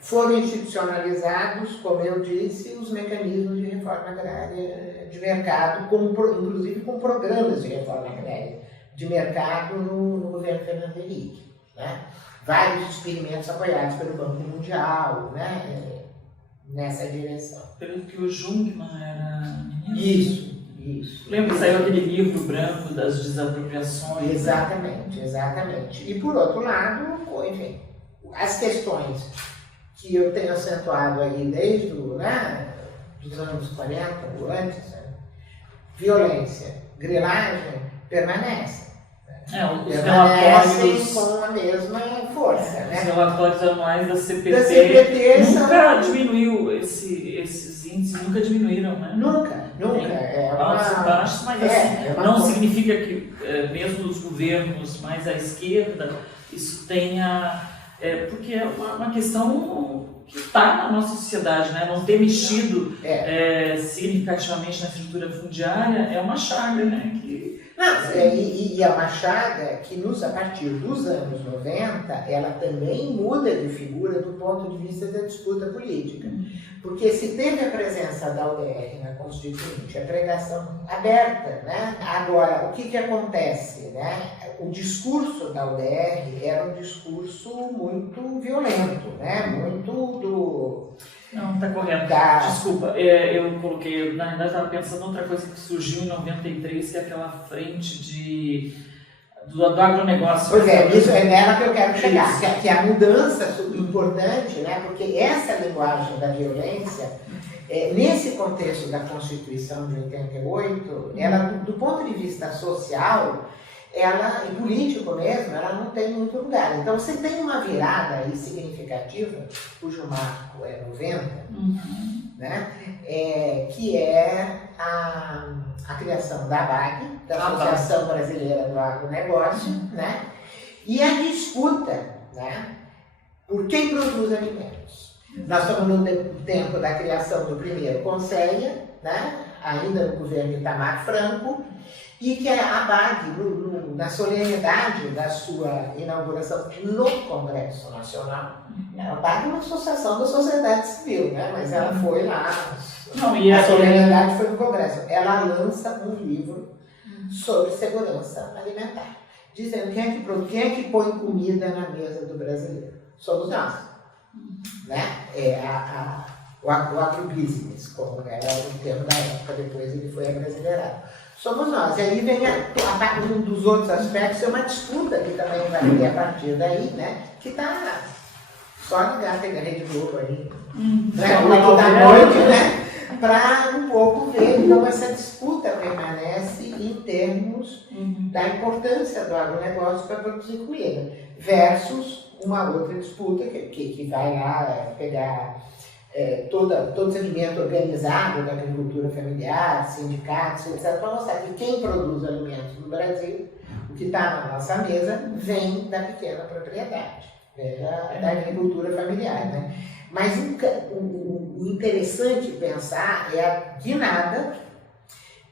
Foram institucionalizados, como eu disse, os mecanismos de reforma agrária de mercado, inclusive com programas de reforma agrária de mercado no governo Fernando Henrique, né? Vários experimentos apoiados pelo Banco Mundial, né? Nessa direção. Pelo que o Jungmann era Isso. Lembra que saiu aquele livro branco das desapropriações? Exatamente. E por outro lado, enfim, as questões que eu tenho acentuado aí desde dos anos 40, ou antes, né? Violência, grilagem, permanecem. Permanecem com a mesma força. Os né? relatórios anuais da CPT nunca diminuiu esses índices, nunca diminuíram, né? Nunca. Altos e baixos, mas não significa que, mesmo os governos mais à esquerda, isso tenha... porque é uma questão que está na nossa sociedade, né? Não ter mexido significativamente na estrutura fundiária é uma chaga, né? E é uma chaga que, a partir dos anos 90, ela também muda de figura do ponto de vista da disputa política. Porque se teve a presença da UDR na Constituinte, a pregação aberta, né? Agora, o que acontece, né? O discurso da UDR era um discurso muito violento, né? Muito do... Não, está correto. Desculpa, eu coloquei, na verdade estava pensando em outra coisa que surgiu em 93, que é aquela frente do agronegócio. Pois isso é nela que eu quero chegar, que é a mudança importante, né? Porque essa linguagem da violência, nesse contexto da Constituição de 88, ela, do ponto de vista social, e político mesmo, ela não tem muito lugar. Então você tem uma virada aí significativa, cujo marco é 90, né? Que é a criação da ABAG, da Associação Brasileira do Agronegócio, né? E a disputa, né? Por quem produz alimentos. Nós estamos no tempo da criação do primeiro Conselho, né? Ainda no governo Itamar Franco, e que a ABAG, na solenidade da sua inauguração no Congresso Nacional, a ABAG é uma associação da sociedade civil, né? Mas ela foi lá, a solenidade foi no Congresso. Ela lança um livro sobre segurança alimentar, dizendo quem é que põe comida na mesa do brasileiro? Somos nós. Né? O agrobusiness, como era o termo da época, depois ele foi abrasileirado. Somos nós. E aí vem um dos outros aspectos, é uma disputa que também vai vir a partir daí, né? Que está só ligado à Rede Globo aí, né? 8 da noite, né? Para um pouco ver como essa disputa permanece em termos da importância do agronegócio para produzir comida, versus uma outra disputa que vai lá pegar todo o segmento organizado da agricultura familiar, sindicatos, etc., para mostrar que quem produz alimentos no Brasil, o que está na nossa mesa, vem da pequena propriedade, da agricultura familiar, né? Mas o interessante pensar é a guinada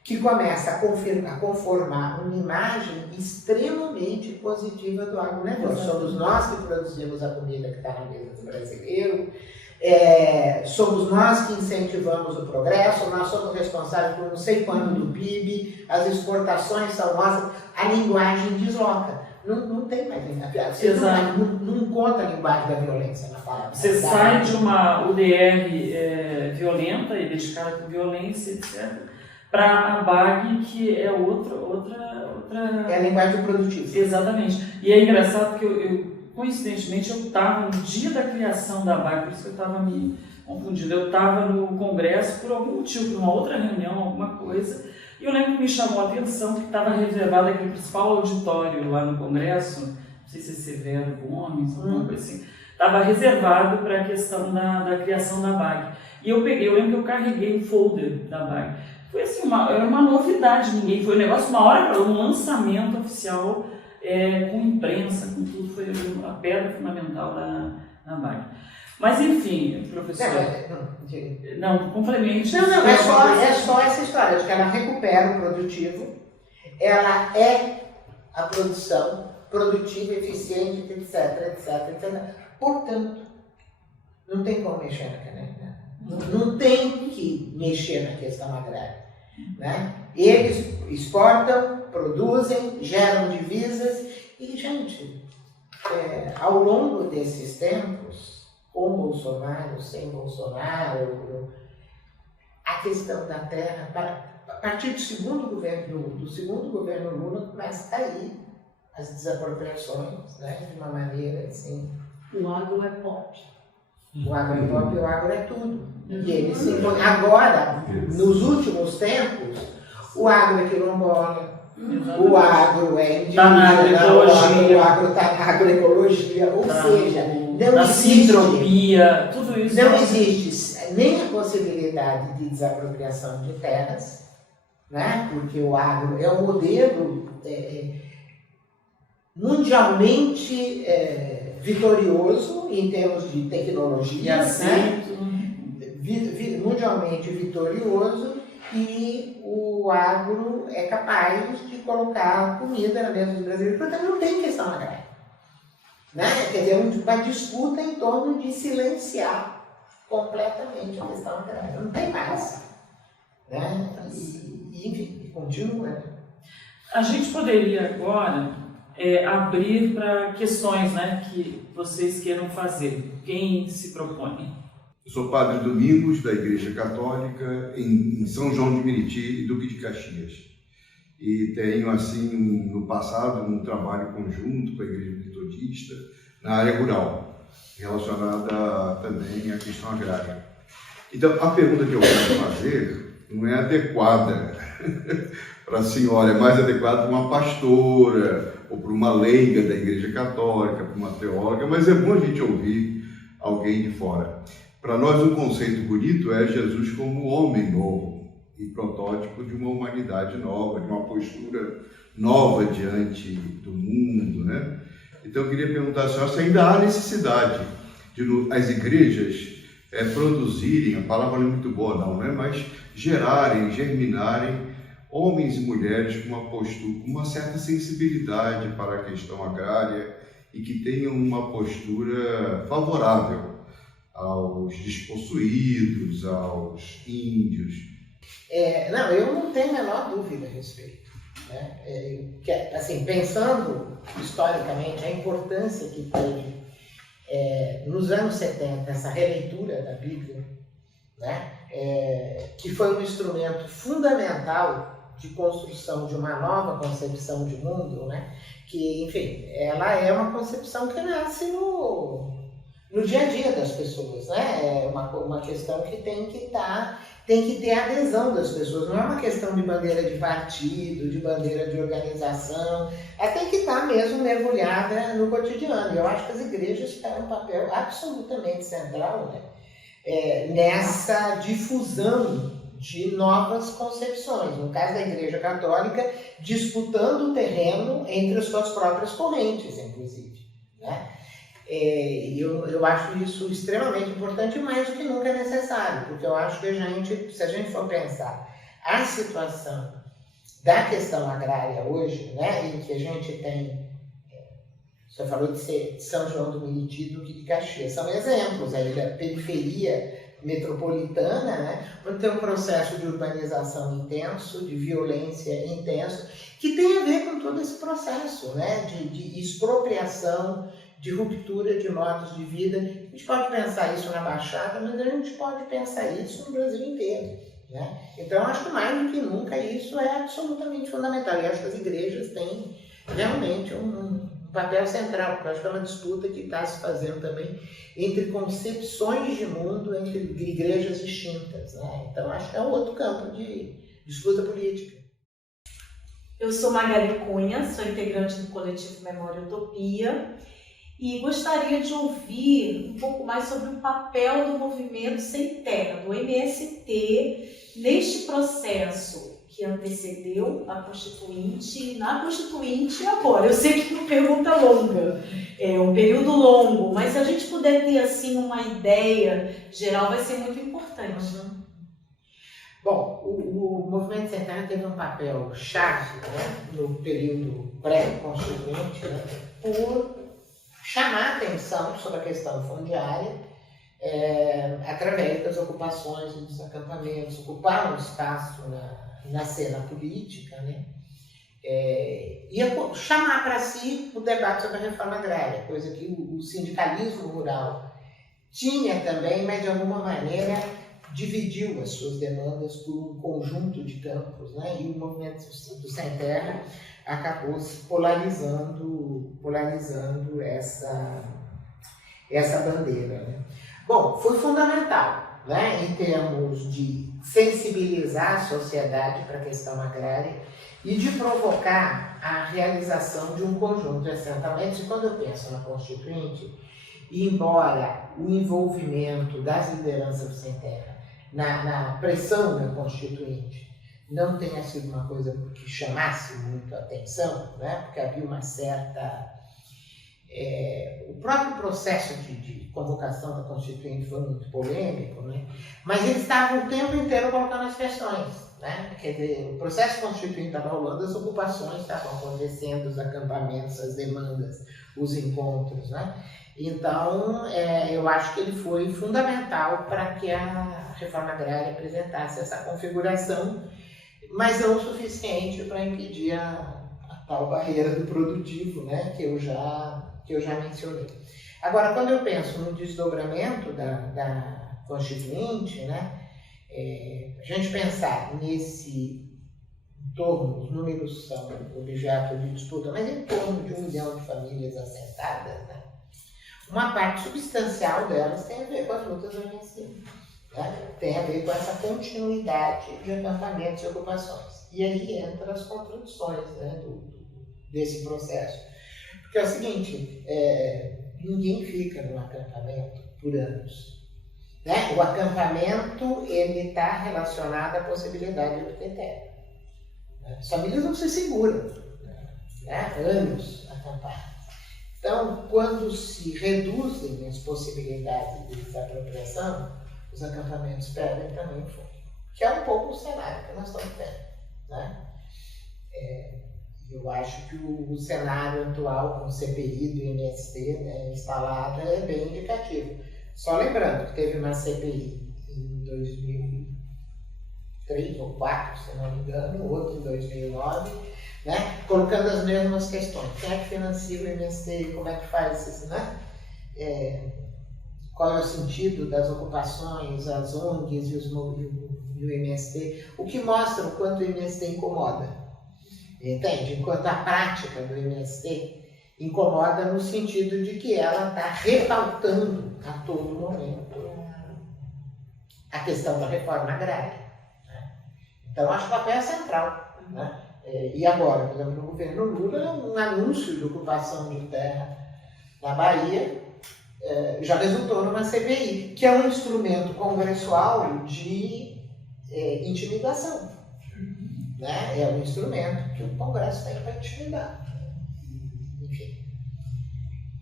que começa a conformar uma imagem extremamente positiva do agronegócio. Somos nós que produzimos a comida que está na mesa do brasileiro, somos nós que incentivamos o progresso, nós somos responsáveis por não sei quanto do PIB, as exportações são nossas, a linguagem desloca. Não tem mais linguagem. Você não encontra a linguagem da violência na palavra. Você sai de uma UDR violenta e dedicada com violência, etc., para a ABAG, que é outra... É a linguagem produtiva. Exatamente. E é engraçado porque coincidentemente, eu estava no dia da criação da ABAG, por isso que eu estava me confundindo. Eu estava no Congresso por algum motivo, por uma outra reunião, alguma coisa, e eu lembro que me chamou a atenção que estava reservado aquele principal auditório lá no Congresso, não sei se é Severo Gomes, alguma coisa assim, estava reservado para a questão da criação da ABAG. E eu lembro que eu carreguei o folder da ABAG. Foi assim, era uma novidade, foi um negócio, uma hora para um lançamento oficial, com imprensa, com tudo, foi a pedra fundamental da ABAG. Mas enfim, professor... Não, complemente. Não, é só essa história de que ela recupera o produtivo, ela é a produção produtiva, eficiente, etc. Portanto, não tem como mexer na caneta. Não tem que mexer na questão agrária. né? Eles exportam, produzem, geram divisas e, gente, ao longo desses tempos, com Bolsonaro, sem Bolsonaro, a questão da terra, a partir do segundo governo Lula, começa a cair as desapropriações, né, de uma maneira assim. O agro é pop. O agro é pop e o agro é tudo. E ele se impõe. Agora, nos últimos tempos, o agro é quilombola, o agro é indígena, o agro está na agroecologia, ou seja, não existe sintropia, tudo isso. Não existe nem a possibilidade de desapropriação de terras, né? Porque o agro é um modelo mundialmente vitorioso em termos de tecnologia, né? Mundialmente vitorioso, e o agro é capaz de colocar comida na mesa dos brasileiros. Portanto, não tem questão agrária, né? Quer dizer, uma disputa em torno de silenciar completamente a questão agrária. Não tem mais, né? E enfim, continua. Né? A gente poderia agora abrir para questões, né, que vocês queiram fazer. Quem se propõe? Eu sou padre Domingos, da Igreja Católica, em São João de Meriti e Duque de Caxias. E tenho, assim, no passado, um trabalho conjunto com a Igreja Metodista na área rural, relacionada também à questão agrária. Então, a pergunta que eu quero fazer não é adequada para a senhora, é mais adequada para uma pastora, ou para uma leiga da Igreja Católica, para uma teóloga, mas é bom a gente ouvir alguém de fora. Para nós, um conceito bonito é Jesus como homem novo e protótipo de uma humanidade nova, de uma postura nova diante do mundo, né? Então, eu queria perguntar à senhora se ainda há necessidade de as igrejas produzirem, a palavra não é muito boa não, né? Mas gerarem, germinarem homens e mulheres com uma postura, com uma certa sensibilidade para a questão agrária e que tenham uma postura favorável aos despossuídos, aos índios. Não, eu não tenho a menor dúvida a respeito. Né? Assim, pensando historicamente a importância que teve nos anos 70 essa releitura da Bíblia, né? Que foi um instrumento fundamental de construção de uma nova concepção de mundo, né? Que, enfim, ela é uma concepção que nasce no dia a dia das pessoas, né? É uma questão que tem que ter adesão das pessoas, não é uma questão de bandeira de partido, de bandeira de organização, ela tem que estar mesmo mergulhada no cotidiano. E eu acho que as igrejas têm um papel absolutamente central, né? Nessa difusão de novas concepções. No caso da Igreja Católica, disputando o terreno entre as suas próprias correntes, inclusive. Né? Eu acho isso extremamente importante e mais do que nunca é necessário, porque eu acho que se a gente for pensar a situação da questão agrária hoje, né, em que a gente tem, você falou de São João do Meriti e Duque de Caxias, são exemplos aí da periferia metropolitana, né, onde tem um processo de urbanização intenso, de violência intenso, que tem a ver com todo esse processo, né, de expropriação, de ruptura de modos de vida. A gente pode pensar isso na Baixada, mas a gente pode pensar isso no Brasil inteiro. Né? Então, acho que mais do que nunca isso é absolutamente fundamental. E acho que as igrejas têm realmente um papel central, porque acho que é uma disputa que está se fazendo também entre concepções de mundo, entre igrejas distintas. Né? Então, acho que é um outro campo de disputa política. Eu sou Magali Cunha, sou integrante do coletivo Memória Utopia e gostaria de ouvir um pouco mais sobre o papel do Movimento Sem Terra, do MST, neste processo que antecedeu a Constituinte e na Constituinte agora. Eu sei que é uma pergunta longa, é um período longo, mas se a gente puder ter assim uma ideia geral vai ser muito importante. Bom, o Movimento Sem Terra teve um papel chave, né, no período pré-constituinte, né, por chamar atenção sobre a questão fundiária através das ocupações dos acampamentos, ocupar um espaço na cena política, né, ia chamar para si o debate sobre a reforma agrária, coisa que o sindicalismo rural tinha também, mas de alguma maneira dividiu as suas demandas por um conjunto de campos, né, e o movimento do Sem Terra acabou se polarizando essa bandeira, né. Bom, foi fundamental, né, em termos de sensibilizar a sociedade para a questão agrária e de provocar a realização de um conjunto de assentamentos. E quando eu penso na Constituinte, embora o envolvimento das lideranças do Sem Terra na pressão da Constituinte não tenha sido uma coisa que chamasse muito a atenção, né, porque havia uma certa... o próprio processo de convocação da Constituinte foi muito polêmico, né? Mas eles estavam o tempo inteiro colocando as questões, né? Quer dizer, o processo constituinte estava rolando, as ocupações estavam acontecendo, os acampamentos, as demandas, os encontros, né? Então, eu acho que ele foi fundamental para que a reforma agrária apresentasse essa configuração, mas não o suficiente para impedir a tal barreira do produtivo, né? que eu já mencionei. Agora, quando eu penso no desdobramento da Constituinte, né, a gente pensar nesse torno, os números são objeto de disputa, mas em torno de 1 milhão de famílias assentadas, né, uma parte substancial delas tem a ver com as lutas do MST, né, tem a ver com essa continuidade de acampamentos e ocupações. E aí entram as contradições, né, desse processo. Porque é o seguinte, ninguém fica num acampamento por anos, né? O acampamento está relacionado à possibilidade de obter terra. As famílias não se seguram, né? Anos acampadas. Então, quando se reduzem as possibilidades de desapropriação, os acampamentos perdem também fogo. Que é um pouco o cenário que nós estamos vendo, né? Eu acho que o cenário atual com o CPI do MST, né, instalada é bem indicativo. Só lembrando que teve uma CPI em 2003 ou 2004, se não me engano, outra em 2009, né, colocando as mesmas questões. Quem é que financia o MST? Como é que faz isso? Né? Qual é o sentido das ocupações, as ONGs e o MST? O que mostra o quanto o MST incomoda. Entende? Enquanto a prática do MST incomoda no sentido de que ela está repautando a todo momento a questão da reforma agrária. Né? Então, acho que o papel é central. Né? E agora, por exemplo, no governo Lula, um anúncio de ocupação de terra na Bahia já resultou numa CPI, que é um instrumento congressual de intimidação. Né? É um instrumento que o Congresso tem para intimidar. Enfim,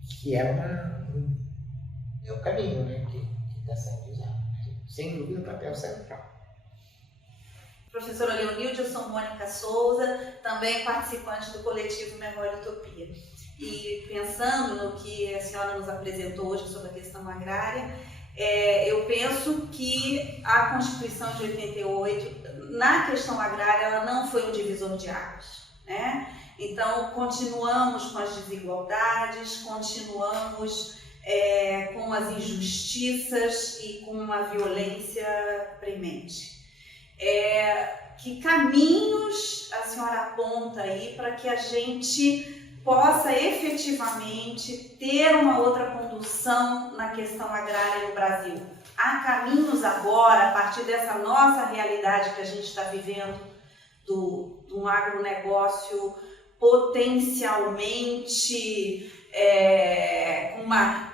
que é o caminho, né, que está sendo usado. Sem dúvida, o papel central. Professora Leonilde, eu sou Mônica Souza, também participante do coletivo Memória Utopia. E pensando no que a senhora nos apresentou hoje sobre a questão agrária, eu penso que a Constituição de 88, na questão agrária, ela não foi um divisor de águas, né? Então, continuamos com as desigualdades, continuamos com as injustiças e com uma violência premente. Que caminhos a senhora aponta aí para que a gente possa efetivamente ter uma outra condução na questão agrária no Brasil? Há caminhos agora, a partir dessa nossa realidade que a gente está vivendo, do agronegócio potencialmente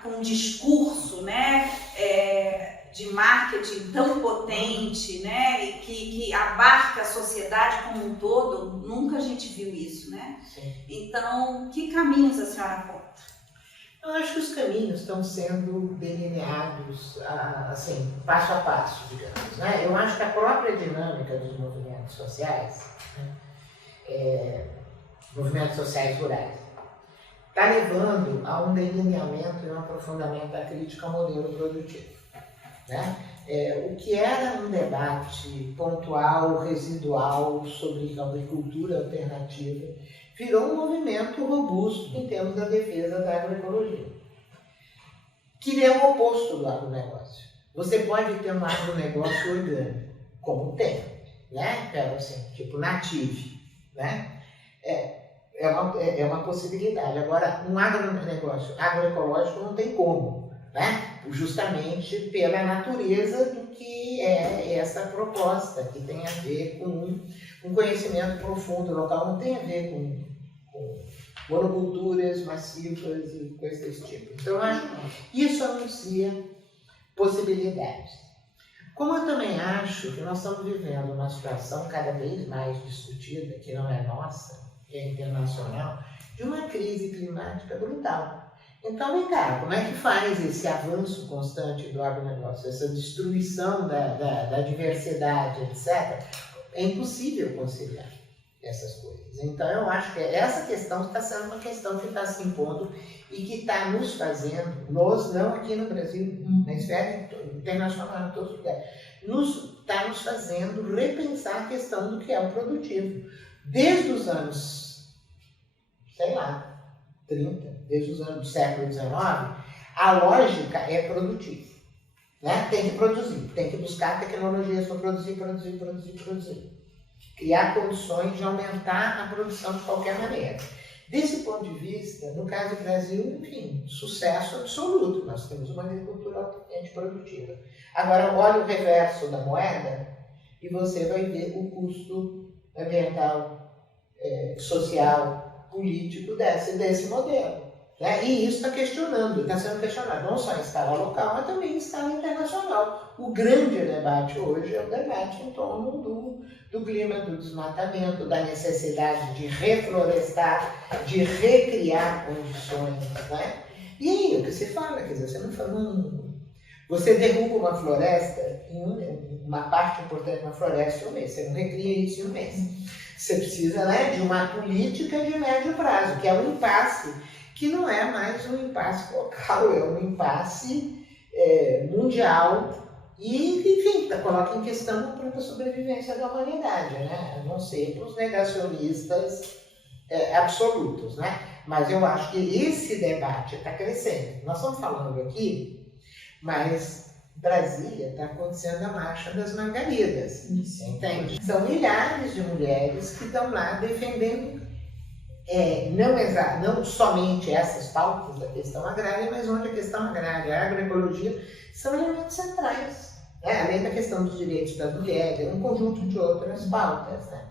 com um discurso, né, de marketing tão potente, né, e que abarca a sociedade como um todo. Nunca a gente viu isso, né? Sim. Então, que caminhos a senhora aponta? Eu acho que os caminhos estão sendo delineados, assim, passo a passo, digamos, né? Eu acho que a própria dinâmica dos movimentos sociais, né, movimentos sociais rurais, está levando a um delineamento e um aprofundamento da crítica ao modelo produtivo, né? O que era um debate pontual, residual sobre agricultura alternativa, virou um movimento robusto em termos da defesa da agroecologia, que é o oposto do agronegócio. Você pode ter um agronegócio orgânico, como tem, né? Assim, tipo Native, né? É uma possibilidade. Agora, um agronegócio agroecológico não tem como, né? Justamente pela natureza do que é essa proposta, que tem a ver com um conhecimento profundo local, não tem a ver com monoculturas massivas e coisas desse tipo. Então, eu acho que isso anuncia possibilidades. Como eu também acho que nós estamos vivendo uma situação cada vez mais discutida, que não é nossa, que é internacional, de uma crise climática brutal. Então, vem cá, como é que faz esse avanço constante do agronegócio, essa destruição da diversidade, etc.? É impossível conciliar essas coisas. Então, eu acho que essa questão está sendo uma questão que está se impondo e que está nos fazendo, nós não aqui no Brasil, na esfera internacional, em todos os lugares, está nos fazendo repensar a questão do que é o produtivo. Desde os anos, sei lá, 30, desde os anos do século XIX, a lógica é produtiva, né? Tem que produzir, tem que buscar tecnologias para produzir. Criar condições de aumentar a produção de qualquer maneira. Desse ponto de vista, no caso do Brasil, enfim, sucesso absoluto. Nós temos uma agricultura altamente produtiva. Agora, olha o reverso da moeda e você vai ver o custo ambiental, social, político desse modelo. Né? E isso está sendo questionado, não só em escala local, mas também em escala internacional. O grande debate hoje é o debate em torno do clima, do desmatamento, da necessidade de reflorestar, de recriar condições. Né? E aí, o que se fala? Quer dizer, você derruba uma floresta, uma parte importante de uma floresta em um mês, você não recria isso em um mês. Você precisa, né, de uma política de médio prazo, que é um impasse, que não é mais um impasse local, é um impasse mundial e, enfim, coloca em questão a própria sobrevivência da humanidade, né? A não ser para os negacionistas absolutos, né? Mas eu acho que esse debate está crescendo. Nós estamos falando aqui, mas Brasília está acontecendo a Marcha das Margaridas, entende? São milhares de mulheres que estão lá defendendo não somente essas pautas da questão agrária, mas onde a questão agrária e a agroecologia são elementos centrais, né? Além da questão dos direitos das mulheres, um conjunto de outras pautas. Né?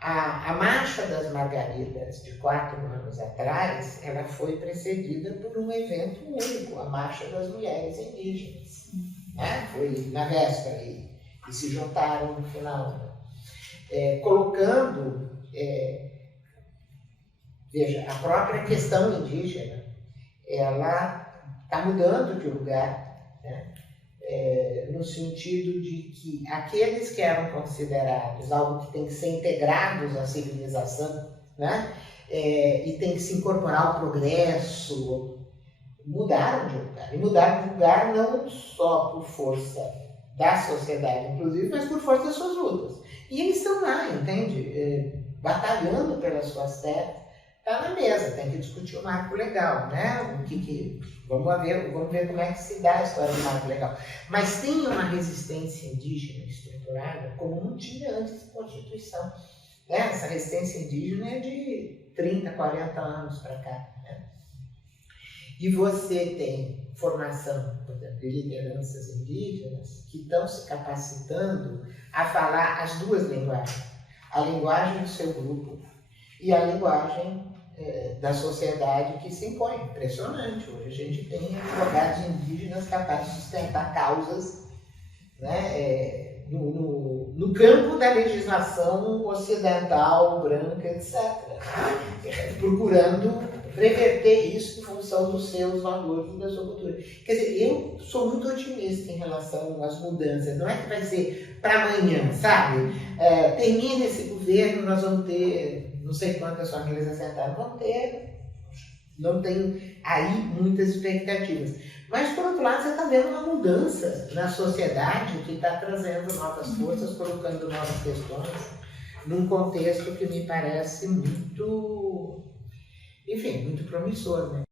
A Marcha das Margaridas, de 4 anos atrás, ela foi precedida por um evento único, a Marcha das Mulheres Indígenas. Né? Foi na véspera e se juntaram no final, colocando... Veja, a própria questão indígena, ela está mudando de lugar, né? No sentido de que aqueles que eram considerados algo que tem que ser integrados à civilização, né? E tem que se incorporar ao progresso, mudaram de lugar. E mudaram de lugar não só por força da sociedade, inclusive, mas por força das suas lutas. E eles estão lá, entende? Batalhando pelas suas terras. Está na mesa, tem que discutir o marco legal, né? Vamos ver como é que se dá a história do marco legal. Mas tem uma resistência indígena estruturada como não tinha antes da Constituição. Né? Essa resistência indígena é de 30, 40 anos para cá. Né? E você tem formação, por exemplo, de lideranças indígenas que estão se capacitando a falar as duas linguagens. A linguagem do seu grupo e a linguagem da sociedade que se impõe. Impressionante. Hoje a gente tem advogados indígenas capazes de sustentar causas, né, no campo da legislação ocidental, branca, etc. Procurando reverter isso em função dos seus valores e da sua cultura. Quer dizer, eu sou muito otimista em relação às mudanças. Não é que vai ser para amanhã, sabe? Termina esse governo, nós vamos ter não sei quantas famílias assentadas, vão ter não tem aí muitas expectativas. Mas, por outro lado, você está vendo uma mudança na sociedade que está trazendo novas forças, colocando novas questões, num contexto que me parece muito, enfim, muito promissor, né?